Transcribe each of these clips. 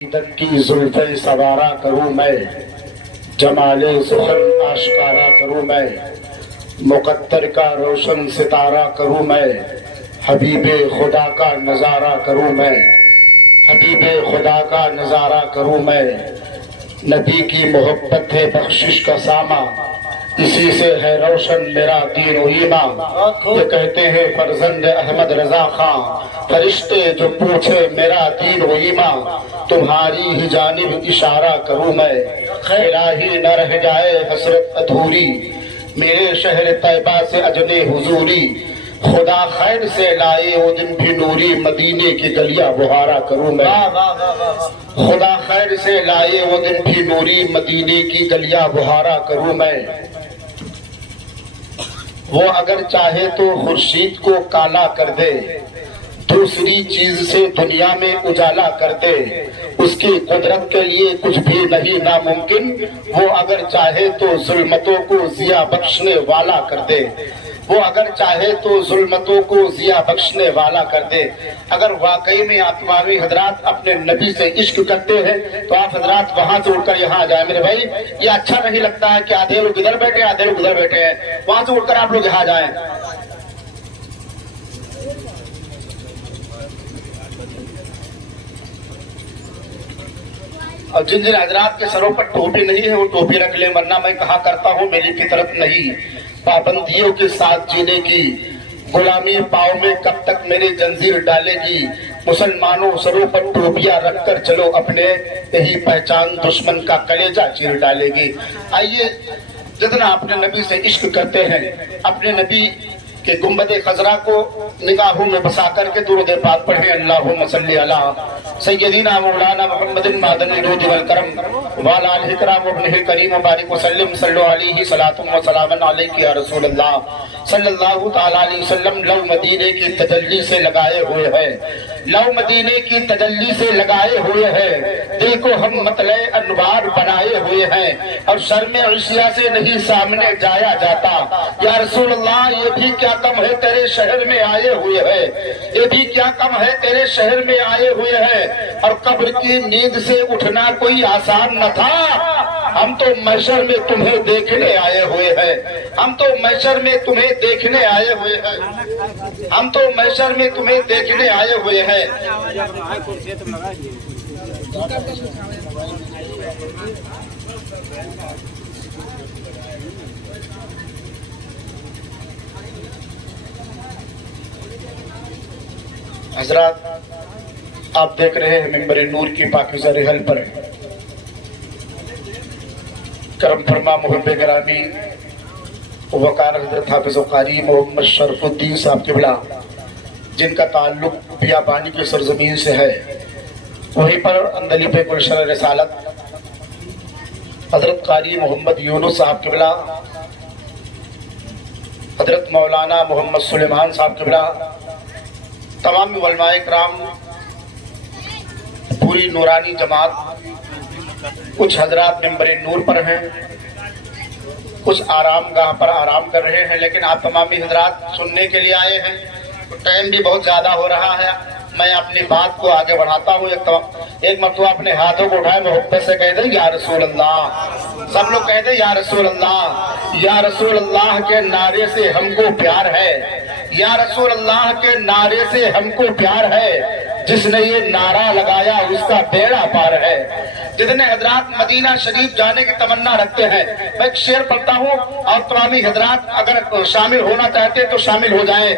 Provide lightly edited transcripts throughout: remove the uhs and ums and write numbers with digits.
عیدت کی زلفیں سوارا کروں میں، جمال سخن آشکارا کروں میں، مقدر کا روشن ستارہ کروں میں، حبیب خدا کا نظارہ کروں میں، حبیب خدا کا نظارہ کروں میں۔ نبی کی محبت ہے بخشش کا ساماں، اسی سے ہے روشن میرا دین و ایمان۔ یہ کہتے ہیں فرزند احمد رضا خان، فرشتے جو پوچھے میرا دین و ایمان، تمہاری ہی جانب اشارہ کروں میں۔ الہی نہ رہ جائے حسرت ادھوری، میرے شہر طیبہ سے اجلے حضوری، خدا خیر سے لائے وہ دن بھی نوری، مدینے کی گلیاں بہارا کروں میں۔ خدا خیر سے لائے وہ دن بھی نوری، مدینے کی گلیاں بہارا کروں میں۔ وہ اگر چاہے تو خورشید کو کالا کر دے، دوسری چیز سے دنیا میں اجالا کر دے، اس کی قدرت کے لیے کچھ بھی نہیں ناممکن۔ وہ اگر چاہے تو ظلمتوں کو ضیاء بخشنے والا کر دے، وہ اگر چاہے تو ظلمتوں کو ضیاء بخشنے والا کر دے۔ اگر واقعی میں آپ تمام حضرات اپنے نبی سے عشق کرتے ہیں تو آپ حضرات وہاں سے اٹھ کر یہاں آ جائیں۔ میرے بھائی یہ اچھا نہیں لگتا ہے کہ آدھے لوگ ادھر بیٹھے آدھے لوگ ادھر بیٹھے ہیں، وہاں سے اٹھ کر آپ لوگ یہاں جائیں۔ اور جن جن حضرات کے سروں پر ٹوپی نہیں ہے وہ ٹوپی رکھ لیں، ورنہ میں کہا کرتا ہوں میری فطرت نہیں پابندیوں کے ساتھ جینے کی، غلامی پاؤں میں کب تک میری جنزیر ڈالے گی۔ مسلمانوں سروں پر ٹوپیاں رکھ کر چلو اپنے، یہی پہچان دشمن کا کلیجہ چیر ڈالے گی۔ آئیے جتنا اپنے نبی سے عشق کرتے ہیں، اپنے نبی کہ گنبد خضرا کو نگاہوں میں بسا کر کے درود پاک پڑھیں۔ اللہم صلی علی سیدنا مولانا محمد معدن الجود والکرم وعلی آلہ کرام وابنہ الکریم وبارک وسلم، صلو علیہ صلاۃ و سلام علیک یا رسول اللہ صلی اللہ تعالی علیہ وسلم۔ لو مدینے کی تجلی سے لگائے ہوئے ہیں، لو مدینے کی تجلی سے لگائے ہوئے ہیں، دل کو ہم مطلع انوار بنائے ہوئے ہیں، اور شرم عشیہ سے نہیں سامنے جایا جاتا۔ یا رسول اللہ یہ بھی کیا کم ہے تیرے شہر میں آئے ہوئے ہیں، یہ بھی کیا کم ہے تیرے شہر میں آئے ہوئے ہیں، اور قبر کی نیند سے اٹھنا کوئی آسان نہ تھا۔ ہم تو محشر میں تمہیں دیکھنے آئے ہوئے ہیں، ہم تو محشر میں تمہیں دیکھنے آئے ہوئے ہیں، ہم تو محشر میں تمہیں دیکھنے آئے ہوئے ہیں۔ حضرات آپ دیکھ رہے ہیں ممبر نور کی پاکیزہ رحل پر کرم فرما محب گرامی وقار حضرت حافظ و قاری محمد شرف الدین صاحب قبلہ، جن کا تعلق بیابانی کی سرزمین سے ہے، وہیں پر اندلی پہ گلشن رسالت حضرت قاری محمد یونس صاحب قبلہ، حضرت مولانا محمد سلیمان صاحب قبلہ، تمام علماء کرام، پوری نورانی جماعت، کچھ حضرات ممبر نور پر ہیں، کچھ آرام گاہ پر آرام کر رہے ہیں، لیکن آپ تمامی حضرات سننے کے لیے آئے ہیں۔ ٹائم بھی بہت زیادہ ہو رہا ہے، میں اپنی بات کو آگے بڑھاتا ہوں۔ ایک مرتبہ اپنے ہاتھوں کو اٹھائے محبت سے کہہ دیں یا رسول اللہ، سب لوگ کہہ دیں یا رسول اللہ۔ یا رسول اللہ کے نعرے سے ہم کو پیار ہے، یا رسول اللہ کے نعرے سے ہم کو پیار ہے، جس نے یہ نعرہ لگایا اس کا بیڑا پار ہے۔ جتنے حضرات مدینہ شریف جانے کی تمنا رکھتے ہیں، میں ایک شعر پڑھتا ہوں اور تمامی حضرات اگر شامل ہونا چاہتے تو شامل ہو جائیں۔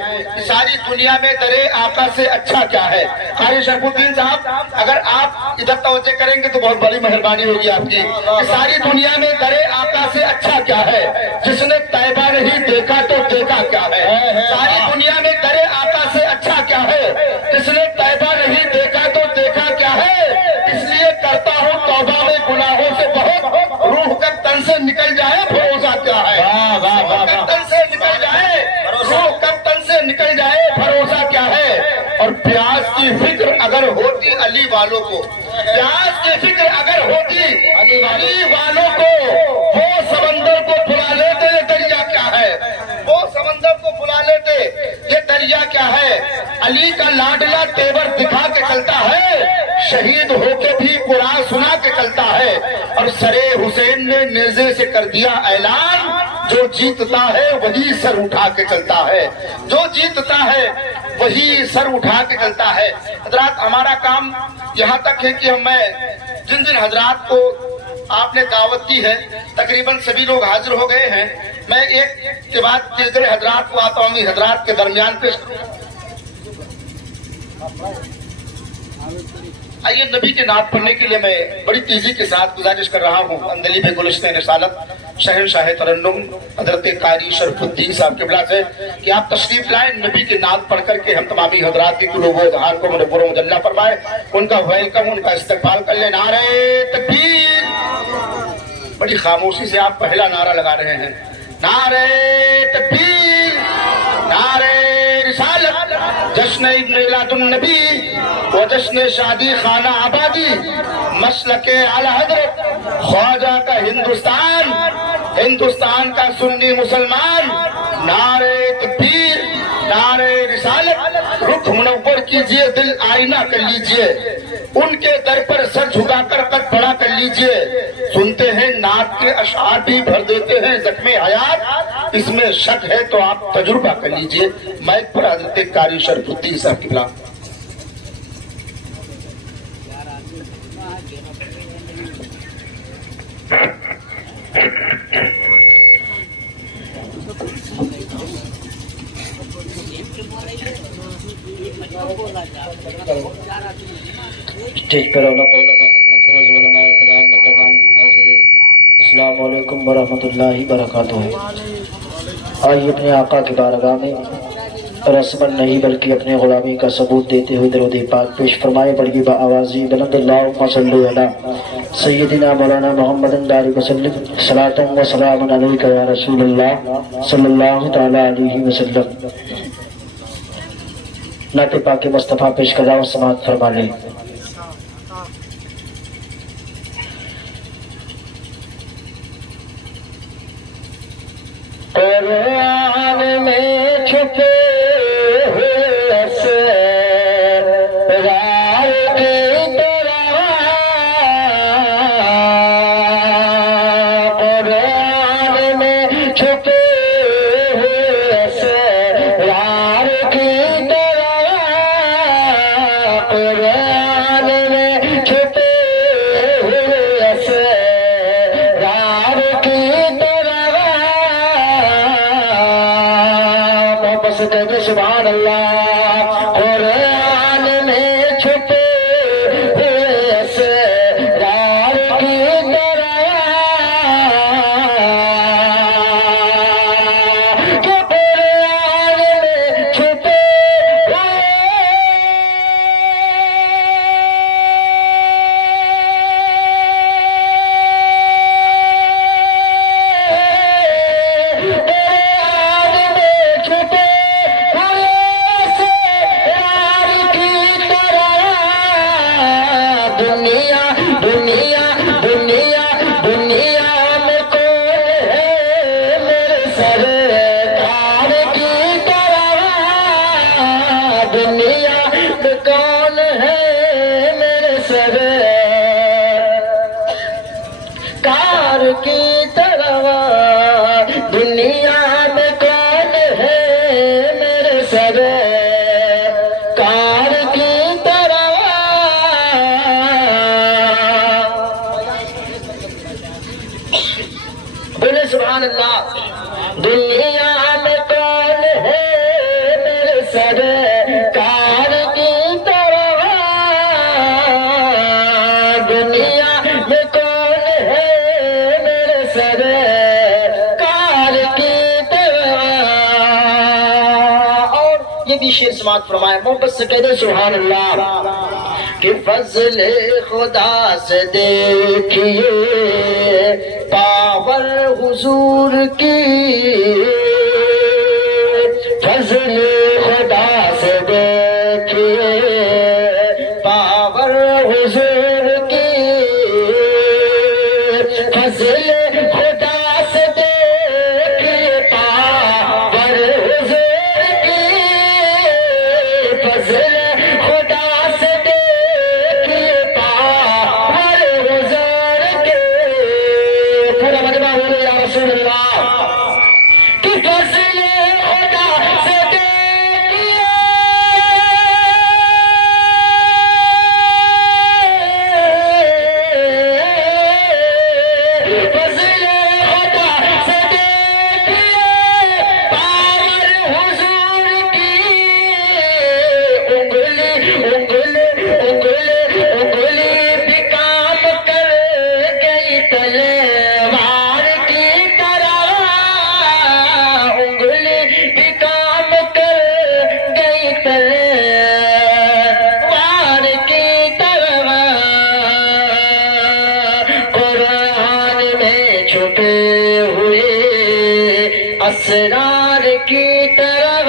ساری دنیا میں درے آقا سے اچھا کیا ہے؟ قاری شرف الدین صاحب اگر آپ ادھر توجہ کریں گے تو بہت بڑی مہربانی ہوگی آپ کی۔ ساری دنیا میں درے آقا سے اچھا کیا ہے؟ جس نے طیبہ نہیں دیکھا تو دیکھا کیا ہے؟ ساری دنیا میں درے آقا سے اچھا کیا ہے؟ جس نے طیبہ نہیں دیکھا تو دیکھا کیا ہے؟ اس لیے کرتا ہوں توبہ میں گناہوں سے بہت، روح کا تن سے نکل جائے بھروسہ کیا ہے؟ روح کا تن سے نکل جائے، روح کا تن سے نکل جائے بھروسہ کیا ہے؟ اور پیاس کی فکر اگر ہوتی علی والوں کو، پیاس کی فکر اگر ہوتی علی والوں کو، وہ سمندر کو بلا لیتے یہ دریا کیا ہے؟ وہ سمندر کو بلا لیتے یہ دریا کیا ہے؟ علی کا لاڈلا تیور دکھا کے چلتا ہے، شہید ہو کے بھی وہ ہے اور سرے حسین نے نیزے سے کر دیا اعلان جو جیتتا ہے وہی سر اٹھا کے چلتا ہے جو جیتتا ہے وہی سر اٹھا کے چلتا ہے حضرات ہمارا کام یہاں تک ہے کہ میں جن جن حضرات کو آپ نے دعوت دی ہے تقریباً سبھی لوگ حاضر ہو گئے ہیں میں ایک کے بعد تیسرے حضرات کو آتا ہوں حضرات کے درمیان پیش آئیے نبی کے نعت پڑھنے کے لیے میں بڑی تیزی کے ساتھ گزارش کر رہا ہوں اندلیب گلشتِ رسالت شہنشاہ ترنم حضرت قاری شرف الدین صاحب قبلہ سے کہ آپ تشریف لائیں نبی کے نعت پڑھ کر کے ہم تمامی حضرات کی قلوب و اذہان کو منور و مجلہ فرمائے ان کا ویلکم ان کا استقبال کر لیں نعرہ تکبیر بڑی خاموشی سے آپ پہلا نعرہ لگا رہے ہیں نعرہ تکبیر نعرہ رسالت جشن ابن میلاد النبی و جشن شادی خانہ آبادی مسلک اعلی حضرت خواجہ کا ہندوستان کا سنی مسلمان نعرہ تکبیر نعرہ رسالت رخ منور کیجئے دل آئینہ کر لیجئے ان کے در پر سر جھکا کر قد بڑا کر لیجئے سنتے ہیں نعت کے اشعار بھی بھر دیتے ہیں زخم حیات اس میں شک ہے تو آپ تجربہ کر لیجئے مائک پر حضرت قاری شرف الدین صاحب قبلہ السلام علیکم ورحمۃ اللہ وبرکاتہ آئیے اپنے آقا کی بارگاہ میں رسمن نہیں بلکہ اپنے غلامی کا ثبوت دیتے ہوئے درود پاک پیش فرمائے بڑی بآوازی بلند اللہم صلی علی سیدنا مولانا محمد داری وسلم صلاۃ و سلام علیک یا رسول اللہ صلی اللہ تعالی علیہ وسلم نعت پاک مصطفیٰ پیش کر رہا ہوں سماعت فرما لیں قرآن میں چھپے ہوئے اسرار کی طرح قرآن میں چھپے ہوئے اسرار کی طرح قرآن میں چھپے ہوئے اسرار کی طرح سبحان اللہ قرآن میں چھپے ہوئے اسرار کی طرح کہ قرآن میں چھپے سبحان اللہ دنیا میں کون ہے میرے سرکار کی طرح دنیا میں کون ہے میرے سرکار کی طرح اور یہ بھی شعر سماعت فرمائے محبت سے کہہ دے سبحان اللہ کہ فضل خدا سے دیکھیے پاور حضور کی فضل خدا سے دیکھیے پاور حضور کی فضل خدا سے دیکھیے پاور حضور کی فضل خدا سے دیکھیے پاور حضور اسرار کی طرح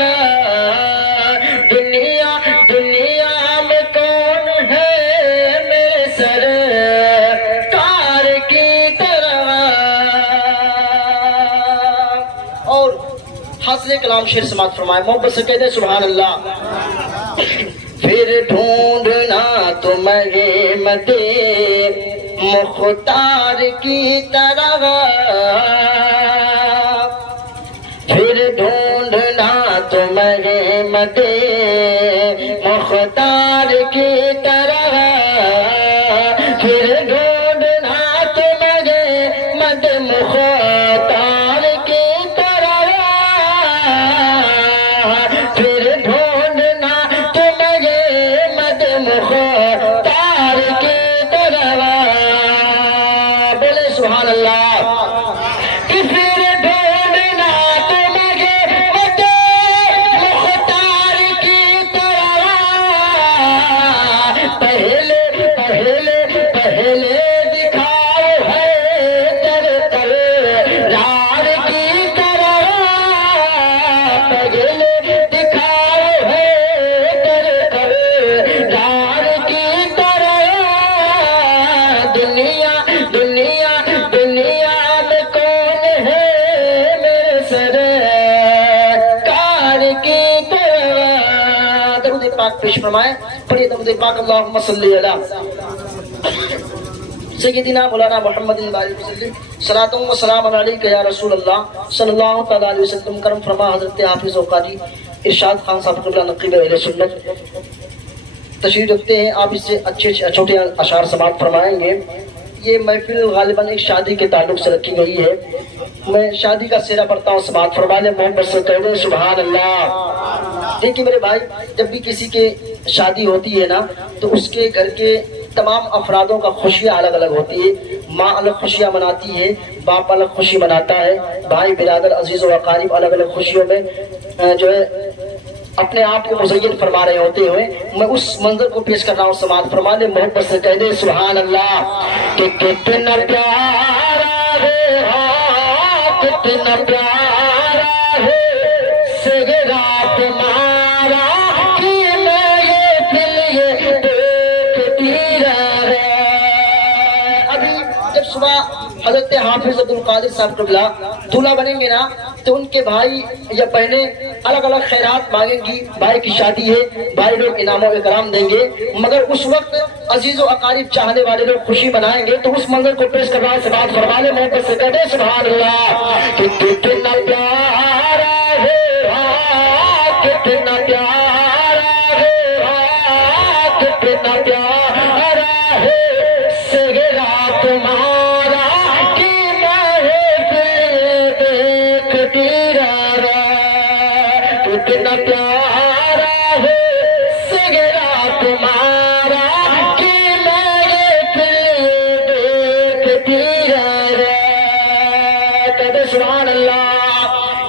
دنیا میں کون ہے میرے سرکار کی طرح. اور حاصل کلام شعر سماعت فرمائے، محبت سے کہتے سبحان اللہ. پھر ڈھونڈنا تمہیں مدے مختار کی طرح، پھر ڈھونڈنا تمہیں مدے مختار کی طرح، پھر ڈھونڈنا تمہیں مد مختار کی طرح، پھر ڈھونڈنا تمہیں مد مختار کی طرح. بولے سبحان اللہ. کہ پھر ڈھونڈنا تمہیں مد مختار کی طرح، پہلے دکھاؤ ہے در رار کی طرح، پہلے دکھاؤ ہے در رار کی طرح. دنیا میں کون ہے میرے سرکار کی طرح. درود پاک پیش فرمائے، پڑھیے درود پاک. اللہم صلی علی سیدنا مولانا محمد وسلم. صلاۃ و سلام علیک یا رسول اللہ صلی اللہ تعالی علیہ وسلم. کرم فرما حضرت حافظ و قاری ارشاد خان صاحب قبلہ نقیب اہل سنت تشریف رکھتے ہیں. آپ اس سے اچھے چھوٹے اشعار سماعت فرمائیں گے. یہ محفل غالباً ایک شادی کے تعلق سے رکھی گئی ہے. میں شادی کا سہرا پڑھتا ہوں، سماعت فرما لیں، محبت سے کہہ دیں سبحان اللہ. دیکھیے میرے بھائی، جب بھی کسی کے شادی ہوتی ہے نا تو اس کے گھر کے تمام افرادوں کا خوشیاں الگ الگ ہوتی ہے. ماں الگ خوشیاں مناتی ہے، باپ الگ خوشی مناتا ہے، بھائی برادر عزیز و اقارب الگ الگ خوشیوں میں جو ہے اپنے آپ کو مزین فرما رہے ہوتے ہوئے میں اس منظر کو پیش کر رہا ہوں. سماعت فرما لیں، محبت سے کہہ دیں سبحان اللہ. کہ کتنا پیارا ہے، کتنا پیارا ہے سگرا تمہارا، کہ میں یہ دل یہ دیکھتی رہے. ابھی جب صبح حضرت حافظ عبد القادر صاحب قبلہ دولہا بنیں گے نا تو ان کے بھائی یا بہنیں الگ الگ خیرات مانگیں گی. بھائی کی شادی ہے، بھائی لوگ انعام و اکرام دیں گے، مگر اس وقت عزیز و اقارب چاہنے والے لوگ خوشی منائیں گے. تو اس منظر کو پیش کر رہا ہے، سماعت فرما لیں، محبت سے کہہ دیں سبحان اللہ. کہ کتنا پیارا ہے، کتنا پیارا ہے، کتنا پیارا ہے سگرا تمہارا، کہ دیکھتی رہے. کتنا پیارا ہے سگرا تمہارا، کہ میں دیکھتی رہے. کہتے سبحان اللہ.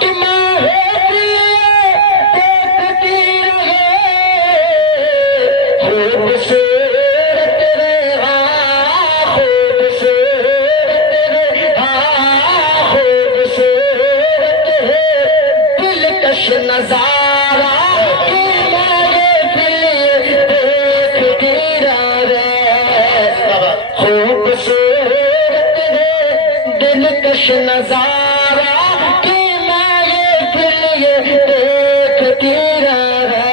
کہ میں دیکھتی رہے خوبصورت رہا، خوبصورت رہا، خوبصورت ہے دلکش نظارہ، کہ میں دیکھتی رہے. خوبصورت ہے دلکش نظارہ، کہ میں دیکھتی رہے.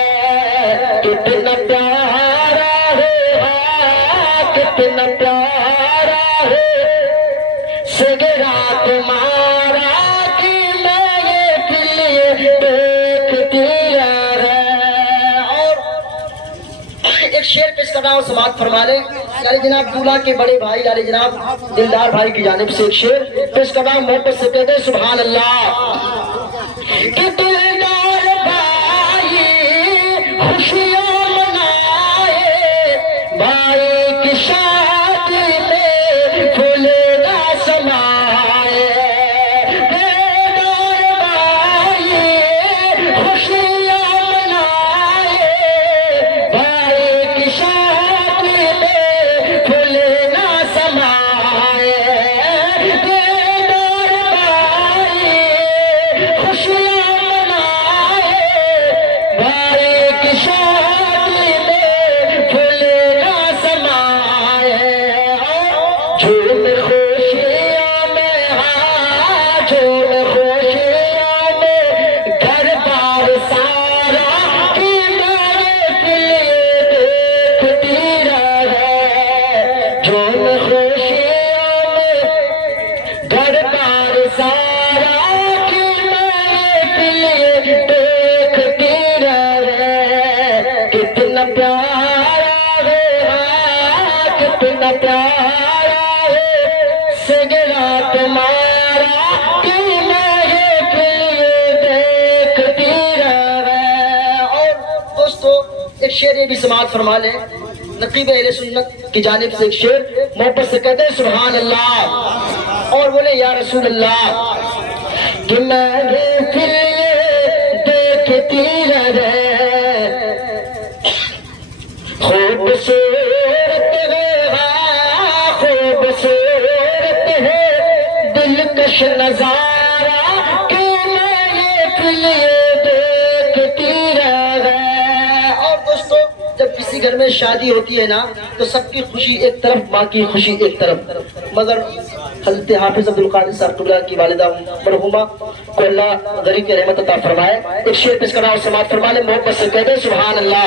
کتنا پیارا ہے، کتنا پیارا ہے سگرا تمہارا، کہ میں دیکھتی رہے. اور ایک شعر پیش کر رہا ہوں، سماعت فرما لیں. یعنی جناب دولہا کے بڑے بھائی یعنی جناب دلدار بھائی کی جانب سے ایک شعر پیش کر رہا ہوں، محبت سے کہتے ہیں سبحان اللہ. کہ دلدار بھائی خوشیاں منائے، بھائی کی شادی میں پھول نہ سمائے. دلدار بھائی خوشیاں منائے، بھائی کی شادی میں پھول نہ سمائے. دلدار بھائی جھوم خوشیوں میں گھر بار سارا کہ میرے لیے دیکھتی رہے کتنا پیارا ہے کتنا پیارا ہے سجنا تمہارا کہ میرے لیے دیکھتی رہے۔ اور دوستو ایک شعر یہ بھی سماعت فرما لیں، نقیب اہل سنت کی جانب سے ایک شعر، محبت سے کہتے ہیں سبحان اللہ اور بولے یا رسول اللہ کہ میرے پھر یہ دیکھتی رہے خوبصورت ہے خوبصورت ہے دلکش نظارہ کہ میرے پھر یہ دیکھتی رہے۔ اور دوستو جب کسی گھر میں شادی ہوتی ہے نا تو سب کی خوشی ایک طرف، ماں کی خوشی ایک طرف، مگر حضرت حافظ عبدالقادر صاحب قبلہ کی والدہ مرحومہ کو اللہ غریب کی رحمت عطا فرمائے، ایک شعر پیش کرنا اور سماعت فرما لے، محبت سے کہتے ہیں سبحان اللہ،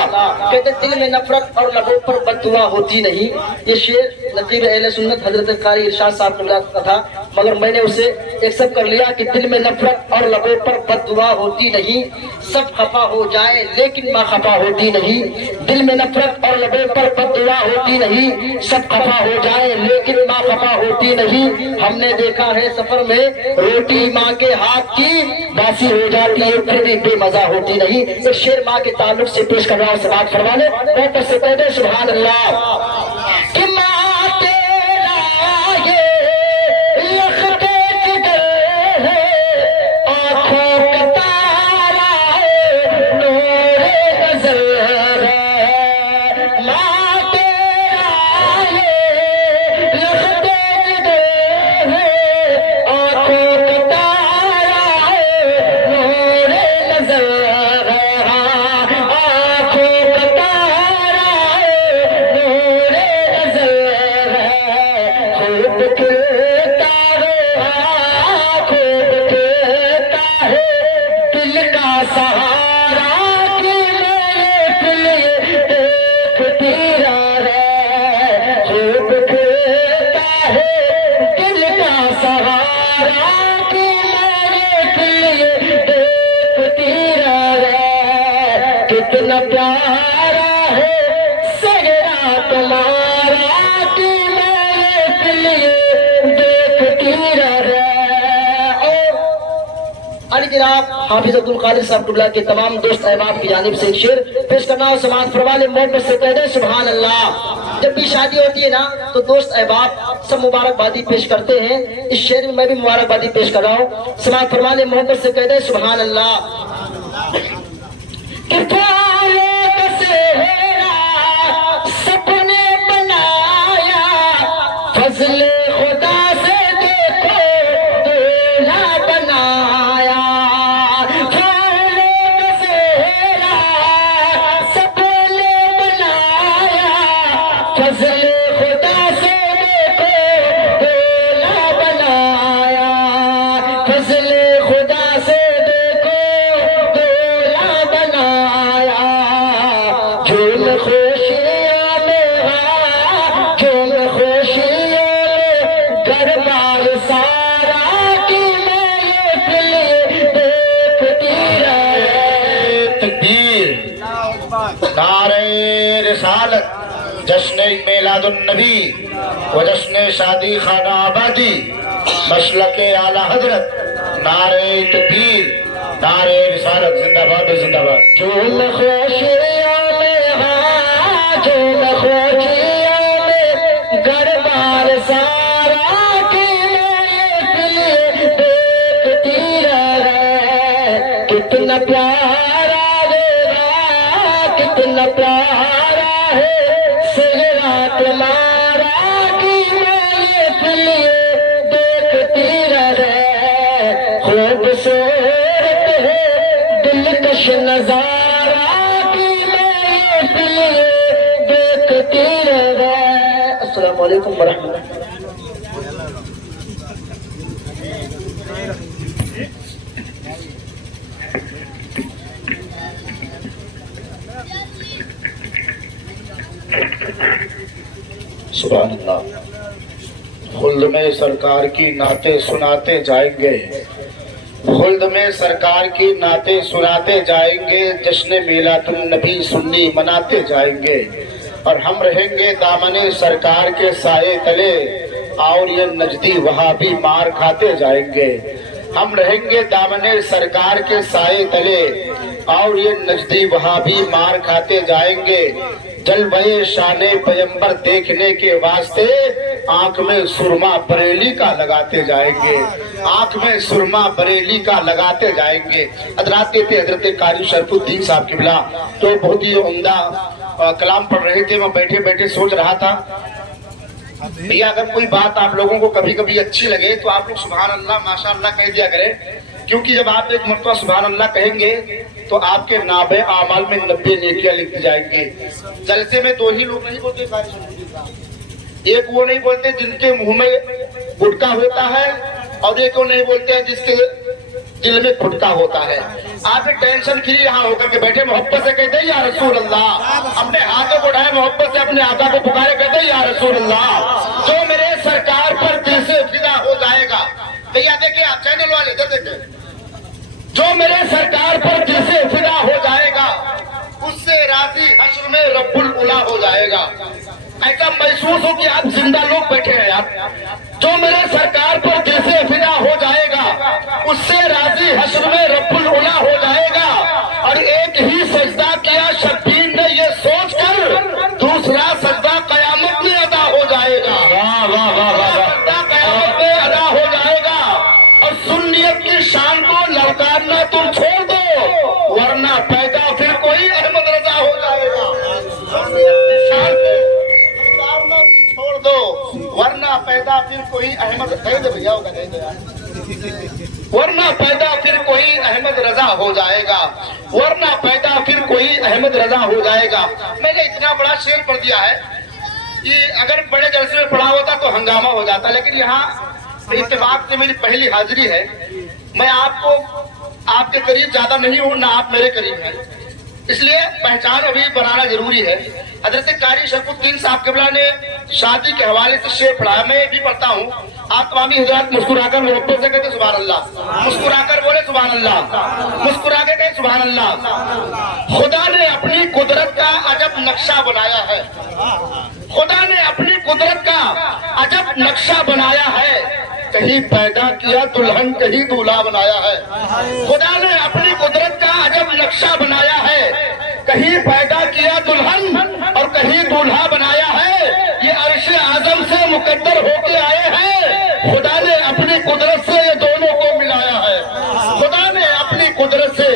کہتے ہیں دل میں نفرت اور لبوں پر بد دعا ہوتی نہیں۔ یہ شعر نقیب اہل سنت حضرت قاری ارشاد صاحب قبلہ کا تھا، مگر میں نے اسے ایکسپٹ کر لیا کہ دل میں نفرت اور لبوں پر بد دعا ہوتی نہیں، سب خفا ہو جائے لیکن ماں خفا ہوتی نہیں، دل میں نفرت اور لبوں پر بد دعا ہوتی نہیں، سب خفا ہو جائے لیکن ماں خفا ہوتی نہیں۔ ہم نے دیکھا ہے سفر میں روٹی ماں کے ہاتھ کی باسی ہو جاتی ہے پھر بھی بے مزہ ہوتی نہیں۔ ایک شعر ماں کے تعلق سے پیش کر رہا ہوں، سماعت فرما لیں، محبت سے کہتے ہیں سبحان اللہ کہ ماں تیرا یہ لختے جگر ہے آنکھوں کا تارا ہے نور نظر ہے، ماں تیرا یہ لختے جگر ہے آنکھوں کا تارا ہے نور نظر ہے، آنکھوں کا تارا ہے نور نظر ہے، خوب کھلتا ہے خوب کھلتا ہے دل کا سہارا کہ میرے لیے دیکھتی رہے، خوب کھلتا ہے دل کا سہارا کہ میرے لیے دیکھتی رہے، کتنا پیارا ہے سجنا تمہارا کہ میرے لیے دیکھتی رہے۔ اور علی جناب حافظ عبدالقادر صاحب قبلہ کے تمام دوست احباب کی جانب سے ایک شعر پیش کرنا اور سماعت فرما لے، محبت سے کہہ دیں سبحان اللہ۔ جب بھی شادی ہوتی ہے نا تو دوست احباب سب مبارکبادی پیش کرتے ہیں، اس شعر میں بھی مبارکبادی پیش کر رہا ہوں، سماعت فرما لے، محبت سے کہہ دیں سبحان اللہ کہ پالے کا سہرا سپنے بنایا فضل خدا سے دیکھو دولہا بنایا، پالے کا سہرا سپنے بنایا فضل خدا سے دیکھو دولہا بنایا، فضل خدا سے دیکھو دولہا بنایا، جھوم خوشیوں میں جھوم خوشیوں میں گھر بار سارا کہ میرے لیے دیکھتی رہے۔ تکبیر، نعرہ رسالت، جشن میلاد النبی و جشن شادی خانہ آبادی، مسلک اعلیٰ حضرت، نعرہ تکبیر، نعرہ رسالت، زندہ باد زندہ باد۔ جھوم خوشیوں میں جھوم خوشیوں میں گھر بار سارا کہ میرے لیے دیکھتی رہے، کتنا پیارا ہے کتنا پیارا ہے سجنا تمہارا کہ میرے لیے دیکھتی رہے، خوبصورت ہے دلکش نظارہ کہ میرے لیے دیکھتی رہے۔ السلام علیکم ورحمۃ اللہ۔ सुभान अल्लाह। खुल्द में सरकार की नाते सुनाते जाएंगे, खुल्द में सरकार की नाते सुनाते जाएंगे, जश्न मिलादुन नबी सुन्नी मनाते जाएंगे, और हम रहेंगे दामने सरकार के साए तले, और ये नजदी वहाबी मार खाते जाएंगे। हम रहेंगे दामने सरकार के साए तले, और ये नजदी वहाबी मार खाते जाएंगे। जलवे शाने पैगंबर देखने के वास्ते आंख में सुरमा बरेली का लगाते जाएंगे, आंख में सुरमा बरेली का लगाते जाएंगे। हजरात थे हजरत कारी शरफुद्दीन साहब किबला, तो बहुत ही उम्दा कलाम पढ़ रहे थे। मैं बैठे बैठे सोच रहा था, भैया अगर कोई बात आप लोगों को कभी कभी अच्छी लगे तो आप लोग सुभान अल्लाह माशाअल्लाह कह दिया करें, क्योंकि जब आप एक मरतबा सुभान अल्लाह कहेंगे तो आपके नाबे आमाल में 90 नेकियां लिखी जाएंगी। जलसे में दो ही लोग नहीं बोलते, एक वो नहीं बोलते जिनके मुंह में गुटका होता है, और एक वो नहीं बोलते हैं जिसके दिल में गुटका होता है। आप टेंशन फ्री यहाँ होकर के बैठे मोहब्बत से कहते हैं या रसूल अल्लाह, अपने हाथों को उठाए मोहब्बत से अपने आका को पुकारे कहते हैं या रसूल अल्लाह। जो मेरे सरकार पर दिल से फिदा हो जाएगा, भैया देखिए आप चैनल वाले इधर देखिए, जो मेरे सरकार पर दिल से फिदा हो जाएगा उससे राजी हश्र में रब्बुल उला हो जाएगा। ऐसा महसूस हो कि आप जिंदा लोग बैठे हैं यार। जो मेरे सरकार पर दिल से फिदा हो जाएगा उससे राजी हश्र में रब्बुल उला हो जाएगा। और एक ही सजदा किया शब्बीर ने ये सोच कर, दूसरा सजदा कयामत में अदा हो जाएगा। वाह वाह वाह वाह, सजदा कयामत में अदा हो जाएगा। और सुन्नियत की शान को ललकारना तुम छोड़ दो, वरना पैदा फिर कोई अहमद रजा हो जाएगा। शान को ललकारना तुम छोड़ दो, वरना पैदा फिर कोई अहमद, कह दे भैया होगा, कह दे, वरना पैदा फिर कोई अहमद रजा हो जाएगा, वरना पैदा फिर कोई अहमद रजा हो जाएगा। मैंने इतना बड़ा शेर पढ़ दिया है कि अगर बड़े जलसे में पढ़ा होता तो हंगामा हो जाता, लेकिन यहाँ इत्तेफाक से मेरी पहली हाजिरी है। मैं आपको आपके करीब ज्यादा नहीं हूँ, ना आप मेरे करीब हैं, इसलिए पहचान अभी बनाना जरूरी है। हजरत कारी शरफुद्दीन साहब किबला ने शादी के हवाले से शेर पढ़ा, मैं भी पढ़ता हूँ। आप तमामी हजरात मुस्कुराकर मोहब्बत से कहते सुभान अल्लाह, मुस्कुराकर बोले सुभान अल्लाह, मुस्कुरा के कहे सुभान अल्लाह। खुदा ने अपनी कुदरत का अजब नक्शा बनाया है, खुदा ने अपनी कुदरत का अजब नक्शा बनाया है, कहीं पैदा किया दुल्हन कहीं दूल्हा बनाया है। खुदा ने अपनी कुदरत का अजब नक्शा बनाया है, कहीं पैदा किया दुल्हन और कहीं दूल्हा बनाया है। ये अर्श आजम से मुकद्दर होके आए हैं, खुदा ने अपनी कुदरत से ये दोनों को मिलाया है, खुदा ने अपनी कुदरत से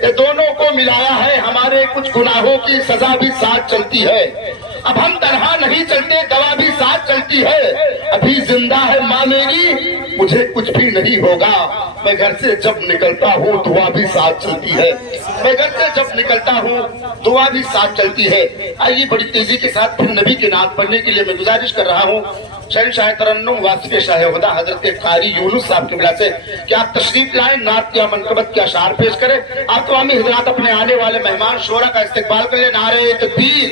ये दोनों को मिलाया है। हमारे कुछ गुनाहों की सजा भी साथ चलती है, अब हम तनहा नहीं चलते, दवा भी साथ चलती है। अभी जिंदा है माँ मेरी, मुझे कुछ भी नहीं होगा, मैं घर से जब निकलता हूँ दुआ भी साथ चलती है, मैं घर से जब निकलता हूँ दुआ भी साथ चलती है। आइए बड़ी तेजी के साथ फिर नबी की नात पढ़ने के लिए मैं गुजारिश कर रहा हूँ शहंशाह तरन्नुम वासिफ शाह हुदा हजरत कारी यूनुस साहब के बिला से कि आप तशरीफ लाएं, नात या मनकबत के अशार पेश करें। आप तमामी हजरात अपने आने वाले मेहमान शोरा का इस्तकबाल कर ले। नारे तकबीर,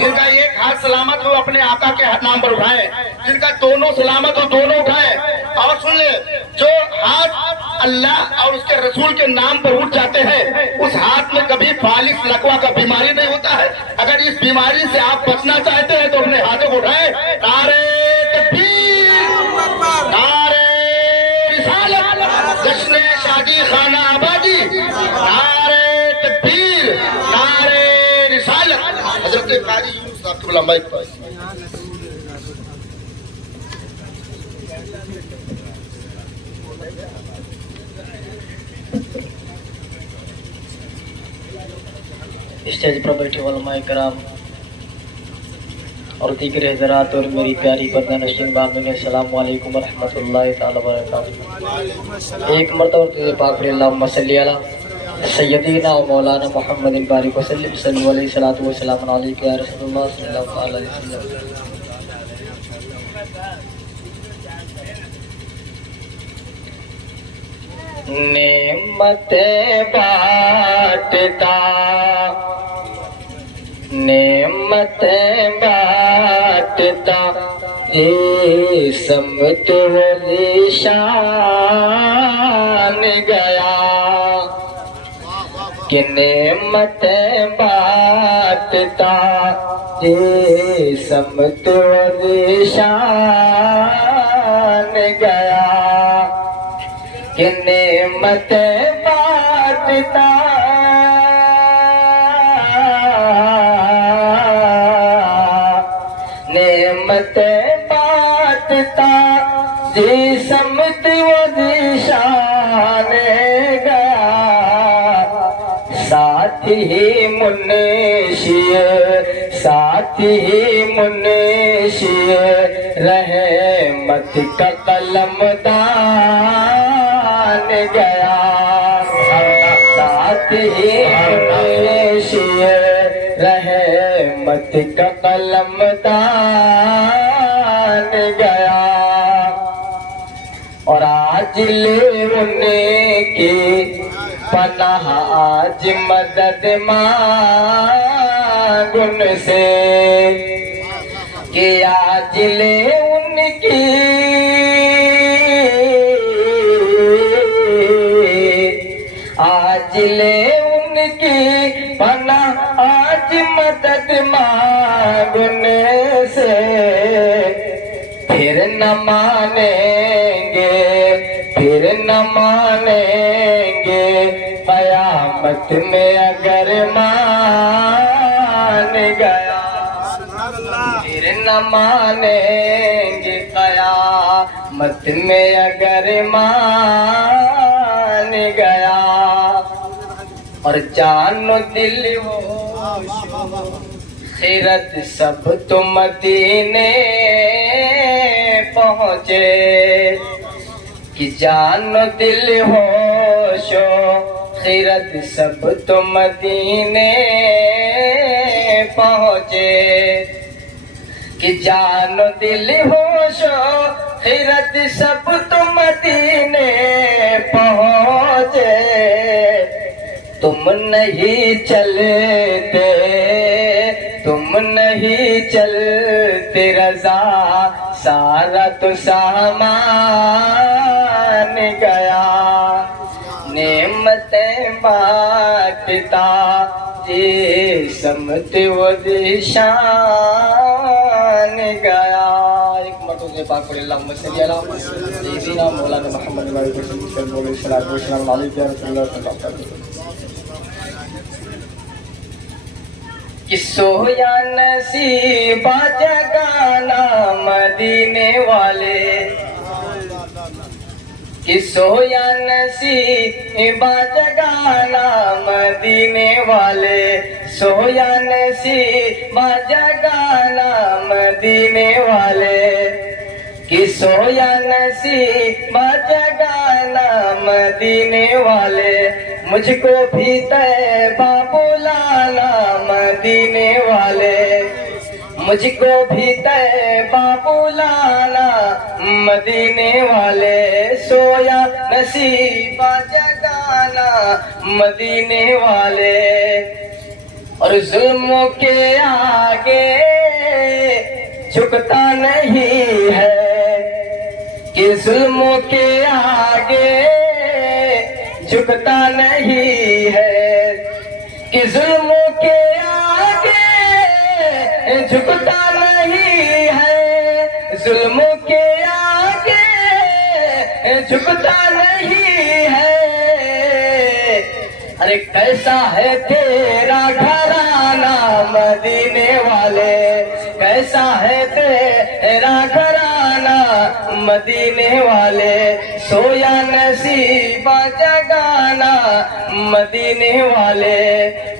जिनका एक हाथ सलामत हो अपने आका के नाम पर उठाएं, जिनका दोनों सलामत हो दोनों उठाएं। और सुन ले, जो हाथ अल्लाह और उसके रसूल के नाम पर उठ जाते हैं उस हाथ में कभी फालिस लकवा का बीमारी नहीं होता है। अगर इस बीमारी से आप बचना चाहते हैं तो अपने हाथों को उठाएं। नारे तकबीर, नारे रिसालत, जश्न शादी खाना आबादी, नारे तकबीर, नारे रिसालत। हजरत कारी यूनुस साहब की लंबाई पर स्टेज पर बैठे उलमाए कराम और दीगर हज़रात और मेरी प्यारी पर्दा नशीन बामिन, अस्सलाम वालेकुम व रहमतुल्लाहि तआला व बरकातहू। एक मरतबा तुझे पाक रे अल्लाहुम्मा सल्ली अला सय्यदीना व मौलाना मुहम्मदिन बारिक वसल्लम सल्लल्लाहु अलैहि सलातु व सलाम अलैका या रसूलुल्लाह सल्लल्लाहु अलैहि वसल्लम। नेमतें बांटता, नेमतें बांटता جی سمت و ذیشان گیا کہ نعمت باتتا جی سمت و ذیشان گیا کہ نعمت باتتا نعمت باتتا جی سمت و ذیشان گیا ساتھ ہی منشی رحمت کا قلم دان گیا ساتھ ہی منشی رحمت کا قلم دان گیا اور آج لے ان کی پناہ آج مدد مانگ ان سے کہ آج لے ان کی آج لے ان کی پناہ آج مدد مانگ ان سے پھر نہ مانیں گے قیامت میں اگر مان گیا پھر نہ مانیں گے قیامت میں اگر مان گیا اور جان و دل ہو خیرت سب تو مدینے پہنچے کہ جان و دل ہوش و خیرت سب تو مدینے پہنچے کہ جان و دل ہوش و خیرت سب تو مدینے پہنچے تم نہیں چلتے رضا سارا تو سامان گیا نعمتیں بانٹتا جی سمت و ذیشان گیا ایک مرتبہ سے پاک پڑھ اللہم صلی علی سیدنا مولانا محمد علیہ وسلم بولے صلاۃ و سلام علیک یا رسول اللہ صلی اللہ علیہ وسلم کہ سویا نصیب جگانا مدینے والے کہ سویا نصیب جگانا مدینے والے سویا نصیب جگانا مدینے والے کہ سویا نصیب جگانا مدینے والے مجھ کو بھی طیبہ بلانا مدینے والے مجھ کو بھی طیبہ بلانا مدینے والے سویا نصیب جگانا مدینے والے اور ظلموں کے آگے جھکتا نہیں ہے کہ ظلموں کے آگے جھکتا نہیں ہے کہ ظلموں کے آگے جھکتا نہیں ہے ظلموں کے آگے جھکتا نہیں ہے ارے کیسا ہے تیرا گھرانہ مدینے والے کیسا ہے تیرا گھرانہ مدینے والے سویا نصیب جگانا مدینے والے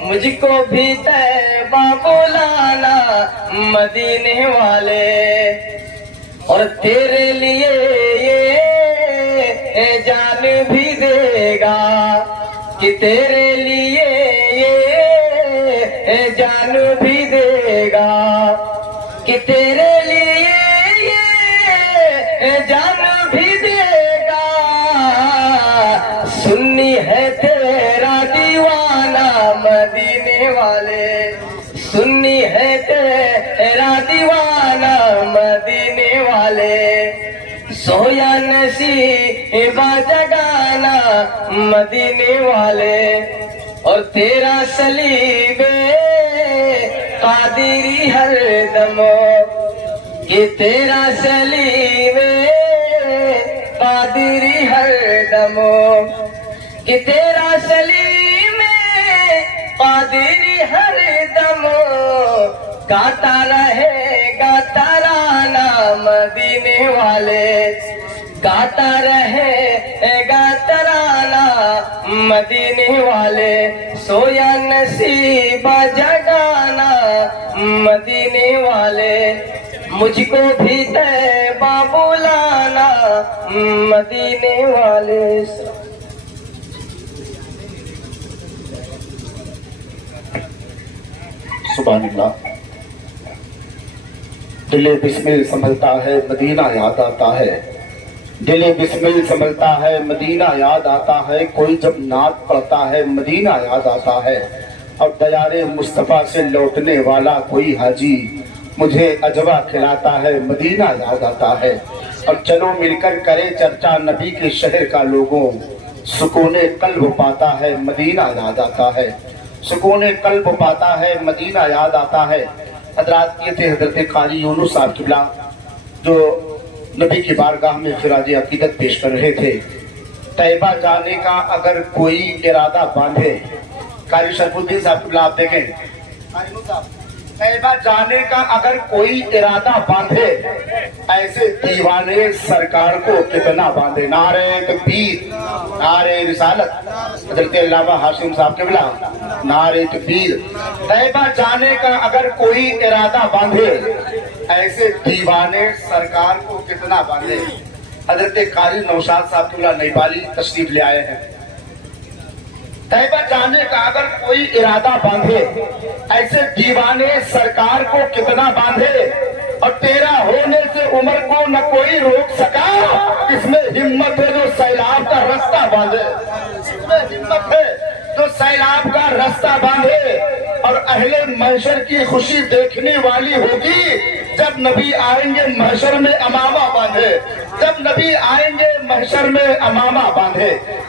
مجھ کو بھی طیبہ بلانا مدینے والے اور تیرے لیے یہ جان بھی دے گا کہ تیرے لیے یہ جان بھی دے گا کہ تیرے لیے یہ جان بھی دے گا سنی ہے تیرا دیوانہ مدینے والے سنی ہے تیرا دیوانہ مدینے والے سویا نصیب جگانا مدینے والے، اور تیرا صلیب قادری ہر دم، کہ تیرا صلیب قادری ہر دم، کہ تیرا صلیب قادری ہر دم، گاتا رہے گا ترانہ مدینے والے، گاتا رہے گا ترانہ مدینے والے، سویا نصیب جگانا مدینے والے، مجھ کو بھی طیبہ بلانا مدینے والے۔ سبحان اللہ۔ دل بسمل سنبھلتا ہے مدینہ یاد آتا ہے، دل بسمل سنبھلتا ہے مدینہ یاد آتا ہے، کوئی جب نعت پڑھتا ہے مدینہ یاد آتا ہے، اور دیار مصطفیٰ سے لوٹنے والا کوئی حاجی مجھے عجوہ کھلاتا ہے مدینہ یاد آتا ہے، اور چلو مل کر کرے چرچا نبی کے شہر کا لوگوں، سکون قلب پاتا ہے مدینہ یاد آتا ہے، سکون قلب پاتا ہے مدینہ یاد آتا ہے۔ حضرات یہ تھے حضرت قاری یونس صاحب قبلہ جو نبی کی بارگاہ میں خراج عقیدت پیش کر رہے تھے۔ طیبہ جانے کا اگر کوئی ارادہ باندھے، قاری شرف الدین صاحب قبلہ آپ دیکھیں، طیبہ جانے کا اگر کوئی ارادہ باندھے، ایسے دیوانے سرکار کو کتنا باندھے۔ نعرہ تکبیر، نعرہ رسالت، حضرت علامہ ہاشم صاحب قبلہ، نعرہ تکبیر۔ طیبہ جانے کا اگر کوئی ارادہ باندھے، ایسے دیوانے سرکار کو کتنا باندھے۔ حضرت قاری نوشاد صاحب قبلہ نیپالی تشریف لے آئے ہیں۔ طیبہ جانے کا اگر کوئی ارادہ باندھے، ایسے دیوانے سرکار کو کتنا باندھے، اور تیرا ہونے سے عمر کو نہ کوئی روک سکا، اس میں ہمت ہے جو سیلاب کا رستہ باندھے، اس میں ہمت ہے جو سیلاب کا رستہ باندھے، اور اہل محشر کی خوشی دیکھنے والی ہوگی جب نبی آئیں گے محشر میں امامہ باندھے، جب نبی آئیں گے محشر میں امامہ باندھے،